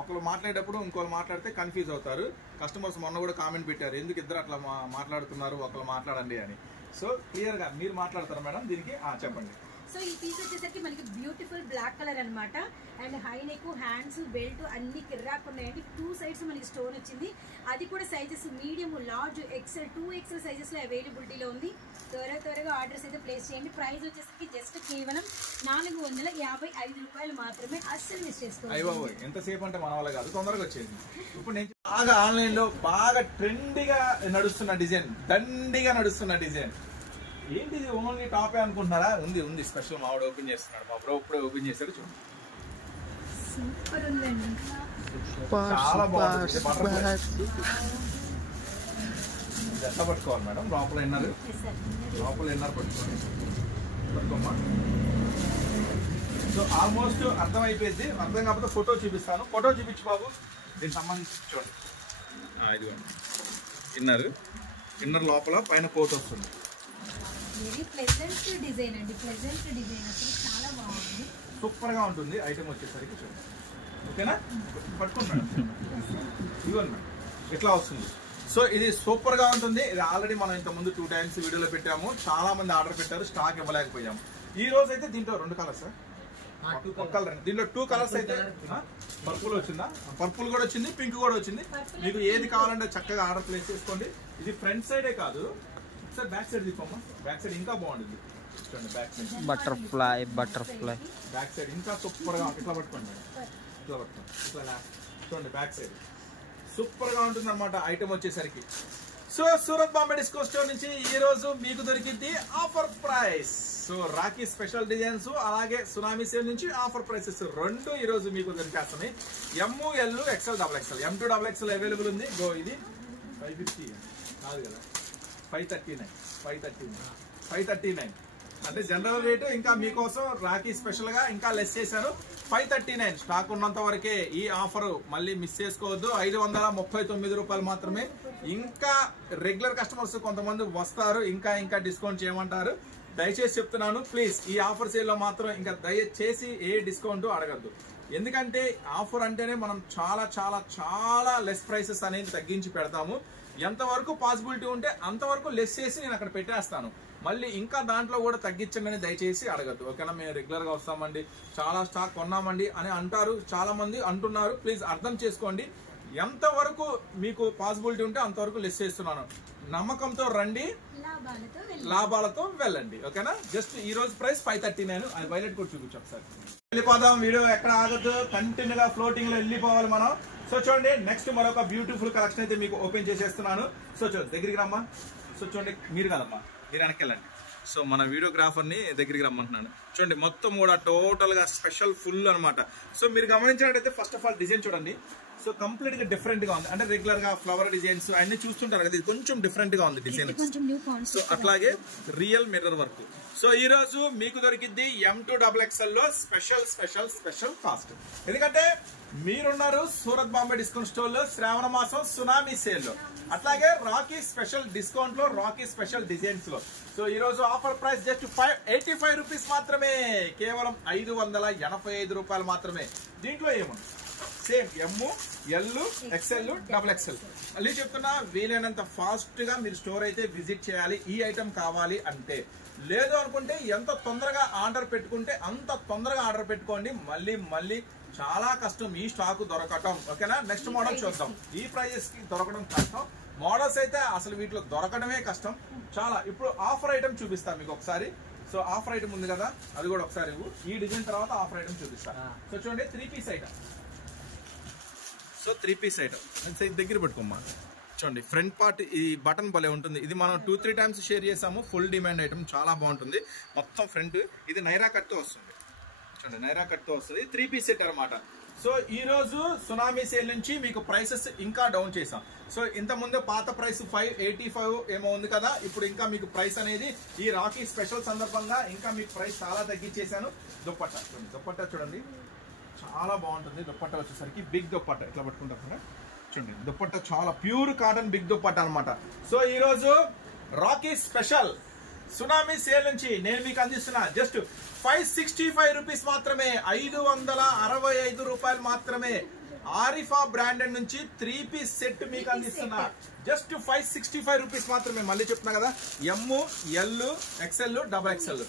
ఒకరు మాట్లాడేటప్పుడు ఇంకోరు మాట్లాడితే కన్ఫ్యూజ్ అవుతారు కస్టమర్స్. మొన్న కూడా కామెంట్ పెట్టారు, ఎందుకు ఇద్దరు అట్లా మాట్లాడుతున్నారు, ఒకరు మాట్లాడండి అని. సో క్లియర్ గా మీరు మాట్లాడతారు మేడం దీనికి, చెప్పండి. సో ఈ పీస్ వచ్చేసరికి మనకి బ్యూటిఫుల్ బ్లాక్ కలర్ అన్నమాట. And high neck, hands, belt అన్ని కిర్రాక్ ఉన్నాయండి. 2 సైడ్స్ మనకి స్టోన్ వచ్చింది. అది కూడా sizes medium, large, XL, 2XL sizes లో అవైలబిలిటీలో ఉంది. త్వరగా ఆర్డర్స్ అయితే ప్లేస్ చేయండి. ప్రైస్ వచ్చేసరికి జస్ట్ కేవలం 455 రూపాయలు మాత్రమే. అస్సలు మిస్ చేసుకోవాలి. ఎంతసేపు అంటే మన వల్ల కాదు, తొందరగా వచ్చేది. ఇప్పుడు నేను బాగా ఆన్లైన్ లో బాగా ట్రెండీగా నడుస్తున్న డిజైన్, దండిగా నడుస్తున్న డిజైన్ ఏంటి ఇది ఓన్లీ టాపే అనుకుంటున్నారా? ఉంది స్పెషల్ మావాడు ఓపెన్ చేస్తున్నాడు. మా బ్రో ఇప్పుడే ఓపెన్ చేశాడు. చూడండి సూపర్ ఉందండి. చాలా బాగుంది. ఎట్లా పట్టుకోవాలి మేడం? లోపల ఇన్నర్ పట్టుకోమ్మా. సో ఆల్మోస్ట్ అర్థం అయిపోయింది. అర్థం కాకపోతే ఫోటో చూపిస్తాను. ఫోటో చూపించు బాబు. దీనికి సంబంధించి చూడండి. ఇదిగోండి ఇన్నర్ లోపల పైన కోట్ వస్తుంది. వెరీ ప్లెజెంట్ డిజైన్ అండి. ప్లెజెంట్ డిజైన్ అసలు చాలా బాగుంది. సూపర్ గా ఉంటుంది ఐటమ్ వచ్చేసరికి. చూడండి ఓకేనా? పట్టుకోండి మేడం. ఇదిగోండి మేడం ఇట్లా వస్తుంది. సో ఇది సూపర్ గా ఉంటుంది. ఇది ఆల్రెడీ మనం ఇంత ముందు 2 times వీడియోలో పెట్టాము. చాలా మంది ఆర్డర్ పెట్టారు, స్టాక్ ఇవ్వలేకపోయాము. ఈ రోజు అయితే దీంట్లో 2 కలర్స్, దీంట్లో 2 కలర్స్ అయితే పర్పుల్ వచ్చిందా? పర్పుల్ కూడా వచ్చింది, పింక్ కూడా వచ్చింది. మీకు ఏది కావాలంటే చక్కగా ఆర్డర్ ప్లేస్ చేసుకోండి. ఇది ఫ్రంట్ సైడే కాదు, సార్ బ్యాక్ సైడ్ తీసుకోమ్మా. బ్యాక్ సైడ్ ఇంకా బాగుంటుంది. చూడండి back side butterfly back side ఇంకా సూపర్ గా. ఇట్లా పట్టుకోండి మేడం, ఇట్లా పట్టుకోండి. ఇట్లా చూడండి బ్యాక్ సైడ్ సూపర్ గా ఉంటుంది అనమాట ఐటమ్ వచ్చేసరికి. So Surat Bombay disco store నుంచి ఈ రోజు మీకు దొరికింది offer price. So Rakhi special designs అలాగే సునామీ సేల్ నుంచి ఆఫర్ ప్రైసెస్ 2 ఈ రోజు మీకు దొరికేస్తున్నాయి. ML XL XXL M2 XXL available ఉంది. గో ఇది 550 కాదు కదా, 539 అంటే జనరల్ రేటు. ఇంకా మీకోసం రాఖీ స్పెషల్ గా ఇంకా లెస్ చేశాను. 539 స్టాక్ ఉన్నంత వరకే ఈ ఆఫర్, మళ్ళీ మిస్ చేసుకోవద్దు. 539 రూపాయలు మాత్రమే. ఇంకా రెగ్యులర్ కస్టమర్స్ కొంతమంది వస్తారు, ఇంకా డిస్కౌంట్ చేయమంటారు. దయచేసి చెప్తున్నాను ప్లీజ్, ఈ ఆఫర్ సేల్ లో మాత్రం ఇంకా దయచేసి ఏ డిస్కౌంట్ అడగద్దు. ఎందుకంటే ఆఫర్ అంటేనే మనం చాలా చాలా చాలా లెస్ ప్రైసెస్ అనేది తగ్గించి పెడతాము. ఎంతవరకు పాసిబిలిటీ ఉంటే అంతవరకు లెస్ చేసి నేను అక్కడ పెట్టేస్తాను. మళ్ళీ ఇంకా దాంట్లో కూడా తగ్గించండి అని దయచేసి అడగద్దు. ఓకేనా? మేము రెగ్యులర్ గా వస్తామండి, చాలా స్టాక్ కొన్నామండి అని అంటారు, చాలా మంది అంటున్నారు. ప్లీజ్ అర్థం చేసుకోండి. ఎంతవరకు మీకు పాసిబిలిటీ ఉంటే అంతవరకు లెస్ చేస్తున్నాను. నమ్మకంతో రండి, లాభాలతో వెళ్ళండి. ఓకేనా? జస్ట్ ఈ రోజు ప్రైస్ 539. అది వైలెట్ కూడా చూపించు ఒకసారి. వెళ్ళిపోదాం, వీడియో ఎక్కడ ఆగద్దు, కంటిన్యూ గా ఫ్లోటింగ్ లో వెళ్ళిపోవాలి మనం. సో చూడండి నెక్స్ట్ మరొక బ్యూటిఫుల్ కలెక్షన్ అయితే మీకు ఓపెన్ చేసేస్తున్నాను. సో చూడండి దగ్గరికి రమ్మా. సో చూడండి మీరు కాదమ్మా, మీరు వెనక్కి వెళ్ళండి. సో మన వీడియోగ్రాఫర్ ని దగ్గరికి రమ్మంటున్నాను. చూడండి మొత్తం కూడా టోటల్ గా స్పెషల్ ఫుల్ అనమాట. సో మీరు గమనించినట్టయితే ఫస్ట్ ఆఫ్ ఆల్ డిజైన్ చూడండి. సో కంప్లీట్ గా డిఫరెంట్ గా ఉంది. అంటే రెగ్యులర్ గా ఫ్లవర్ డిజైన్స్ అన్ని చూస్తుంటారు కదా, ఇది కొంచెం డిఫరెంట్ గా ఉంది డిజైన్. సో అట్లాగే రియల్ మిర్రర్ వర్క్. సో ఈ రోజు మీకు దొరికింది M2 XXL లో స్పెషల్ కాస్ట్. ఎందుకంటే మీరున్నారు సూరత్ బాంబే డిస్కౌంట్ స్టోర్ లో శ్రావణ మాసం సునామీ సేల్ లో, అట్లాగే రాఖీ స్పెషల్ డిస్కౌంట్ లో, రాఖీ స్పెషల్ డిజైన్స్ లో. సో ఈ రోజు ఆఫర్ ప్రైస్ జస్ట్ 585 రూపీస్ మాత్రమే, కేవలం 585 రూపాయలు మాత్రమే. దీంట్లో ఏముంది? Same ML XL XXL. మళ్ళీ చెప్తున్నా, వీలైనంత ఫాస్ట్ గా మీరు స్టోర్ అయితే విజిట్ చేయాలి ఈ ఐటమ్ కావాలి అంటే. లేదు అనుకుంటే ఎంత తొందరగా ఆర్డర్ పెట్టుకుంటే అంత తొందరగా ఆర్డర్ పెట్టుకోండి. మళ్ళీ చాలా కష్టం ఈ స్టాక్ దొరకటం. ఓకేనా? నెక్స్ట్ మోడల్ చూద్దాం. ఈ ప్రైజెస్ కి దొరకడం కష్టం, మోడల్స్ అయితే అసలు వీటిలో దొరకడమే కష్టం చాలా. ఇప్పుడు ఆఫర్ ఐటమ్ చూపిస్తాను మీకు ఒకసారి. సో ఆఫర్ ఐటమ్ ఉంది కదా, అది కూడా ఒకసారి ఈ డిజైన్ తర్వాత ఆఫర్ ఐటమ్ చూపిస్తాను. సో చూడండి 3 piece item. So 3 piece item దగ్గర పెట్టుకోమ్మా. చూడండి ఫ్రంట్ పార్ట్ ఈ బటన్ భలే ఉంటుంది. ఇది మనం 2-3 times షేర్ చేసాము. ఫుల్ డిమాండ్ ఐటమ్, చాలా బాగుంటుంది. మొత్తం ఫ్రంట్ ఇది నైరా కట్ తో వస్తుంది. చూడండి నైరా కట్ తో వస్తుంది. 3 పీస్ సెట్ అనమాట. సో ఈ రోజు సునామీ సేల్ నుంచి మీకు ప్రైసెస్ ఇంకా డౌన్ చేసాం. సో ఇంత ముందు పాత ప్రైస్ 585 ఏమో ఉంది కదా, ఇప్పుడు ఇంకా మీకు ప్రైస్ అనేది ఈ రాఖీ స్పెషల్ సందర్భంగా ఇంకా మీకు ప్రైస్ చాలా తగ్గించేసాను. దుప్పట్టా చూడండి, దుప్పట్టా చూడండి చాలా బాగుంటుంది. దుప్పట్టా వచ్చేసరికి బిగ్ దుప్పట్టా ఇట్లా పట్టుకుంటారు కదా, చూడండి దుప్పట్టా చాలా ప్యూర్ కాటన్ బిగ్ దుప్పట్టా అనమాట. సో ఈ రోజు రాఖీ స్పెషల్ సునామీ సేల్ నుంచి నేను మీకు అందిస్తున్నా జస్ట్ 565 రూపీస్ మాత్రమే, 565 రూపాయలు మాత్రమే. ఆరిఫా బ్రాండెడ్ నుంచి 3 పీస్ సెట్ మీకు అందిస్తున్నా జస్ట్ 565 రూపీస్ మాత్రమే. మళ్ళీ చెప్తున్నా కదా, ML XL XXL.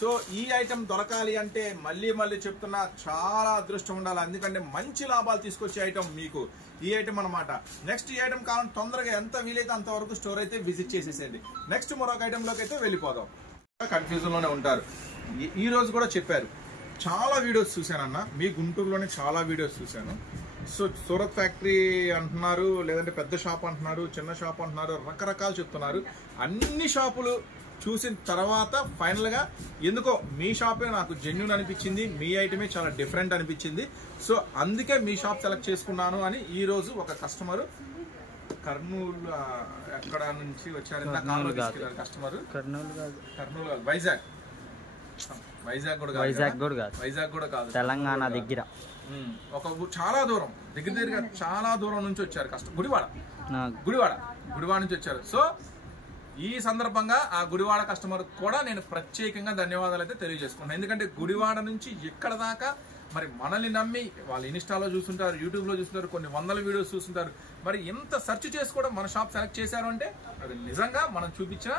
సో ఈ ఐటమ్ దొరకాలి అంటే మళ్ళీ చెప్తున్నా చాలా అదృష్టం ఉండాలి. ఎందుకంటే మంచి లాభాలు తీసుకొచ్చే ఐటమ్ మీకు ఈ ఐటమ్ అనమాట. నెక్స్ట్ ఈ ఐటమ్ కావాలి తొందరగా ఎంత వీలైతే అంతవరకు స్టోర్ అయితే విజిట్ చేసేసేయండి. నెక్స్ట్ మరొక ఐటమ్ లోకి అయితే వెళ్ళిపోదాం. కన్ఫ్యూజన్ లోనే ఉంటారు. ఈ రోజు కూడా చెప్పారు, చాలా వీడియోస్ చూశానన్న, మీ గుంటూరులోనే చాలా వీడియోస్ చూశాను. సో సూరత్ ఫ్యాక్టరీ అంటున్నారు, లేదంటే పెద్ద షాప్ అంటున్నారు, చిన్న షాప్ అంటున్నారు, రకరకాలు చెప్తున్నారు. అన్ని షాపులు చూసిన తర్వాత ఫైనల్ గా ఎందుకో మీ షాపే నాకు జెన్యూన్ అనిపించింది, మీ ఐటమే చాలా డిఫరెంట్ అనిపించింది. సో అందుకే మీ షాప్ సెలెక్ట్ చేసుకున్నాను అని ఈ రోజు ఒక కస్టమర్ కర్నూలు ఎక్కడ నుంచి వచ్చారు కస్టమర్, కర్నూలు వైజాగ్ కూడా కాదు తెలంగాణ దగ్గర ఒక చాలా దూరం దగ్గర చాలా దూరం నుంచి వచ్చారు కస్టమర్. గుడివాడ నుంచి వచ్చారు. సో ఈ సందర్భంగా ఆ గుడివాడ కస్టమర్ కూడా నేను ప్రత్యేకంగా ధన్యవాదాలు అయితే తెలియజేసుకున్నాను. ఎందుకంటే గుడివాడ నుంచి ఇక్కడ దాకా మరి మనల్ని నమ్మి వాళ్ళు ఇన్స్టాలో చూస్తుంటారు, యూట్యూబ్ లో చూస్తుంటారు, కొన్ని వందల వీడియోస్ చూస్తుంటారు. మరి ఎంత సెర్చ్ చేసి కూడా మన షాప్ సెలెక్ట్ చేశారు అంటే అది నిజంగా మనం చూపించిన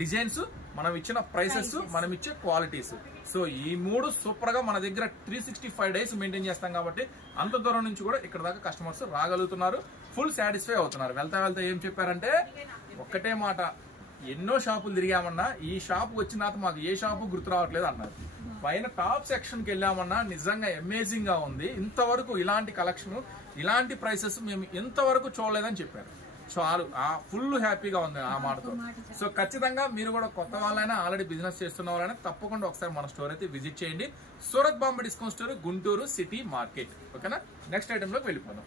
డిజైన్స్, మనం ఇచ్చిన ప్రైసెస్, మనం ఇచ్చే క్వాలిటీస్. సో ఈ 3 సూపర్ గా మన దగ్గర 365 days మెయింటైన్ చేస్తాం కాబట్టి అంత దూరం నుంచి కూడా ఇక్కడ దాకా కస్టమర్స్ రాగలుగుతున్నారు, ఫుల్ సాటిస్ఫై అవుతున్నారు. వెళ్తా ఏం చెప్పారంటే ఒక్కటే మాట, ఎన్నో షాపులు తిరిగామన్నా ఈ షాప్ వచ్చిన తర్వాత మాకు ఏ షాపు గుర్తు రావట్లేదు అన్నారు. పైన టాప్ సెక్షన్ కి వెళ్ళామన్నా నిజంగా అమేజింగ్ గా ఉంది, ఇంతవరకు ఇలాంటి కలెక్షన్ ఇలాంటి ప్రైసెస్ మేము ఇంతవరకు చూడలేదని చెప్పారు. సో ఫుల్ హ్యాపీగా ఉంది ఆ మాటతో. సో ఖచ్చితంగా మీరు కూడా కొత్త వాళ్ళైనా ఆల్రెడీ బిజినెస్ చేస్తున్న వాళ్ళైనా తప్పకుండా ఒకసారి మన స్టోర్ అయితే విజిట్ చేయండి. Surat Bombay discount store, Guntur city market. ఓకేనా, నెక్స్ట్ ఐటమ్ లోకి వెళ్ళిపోదాం.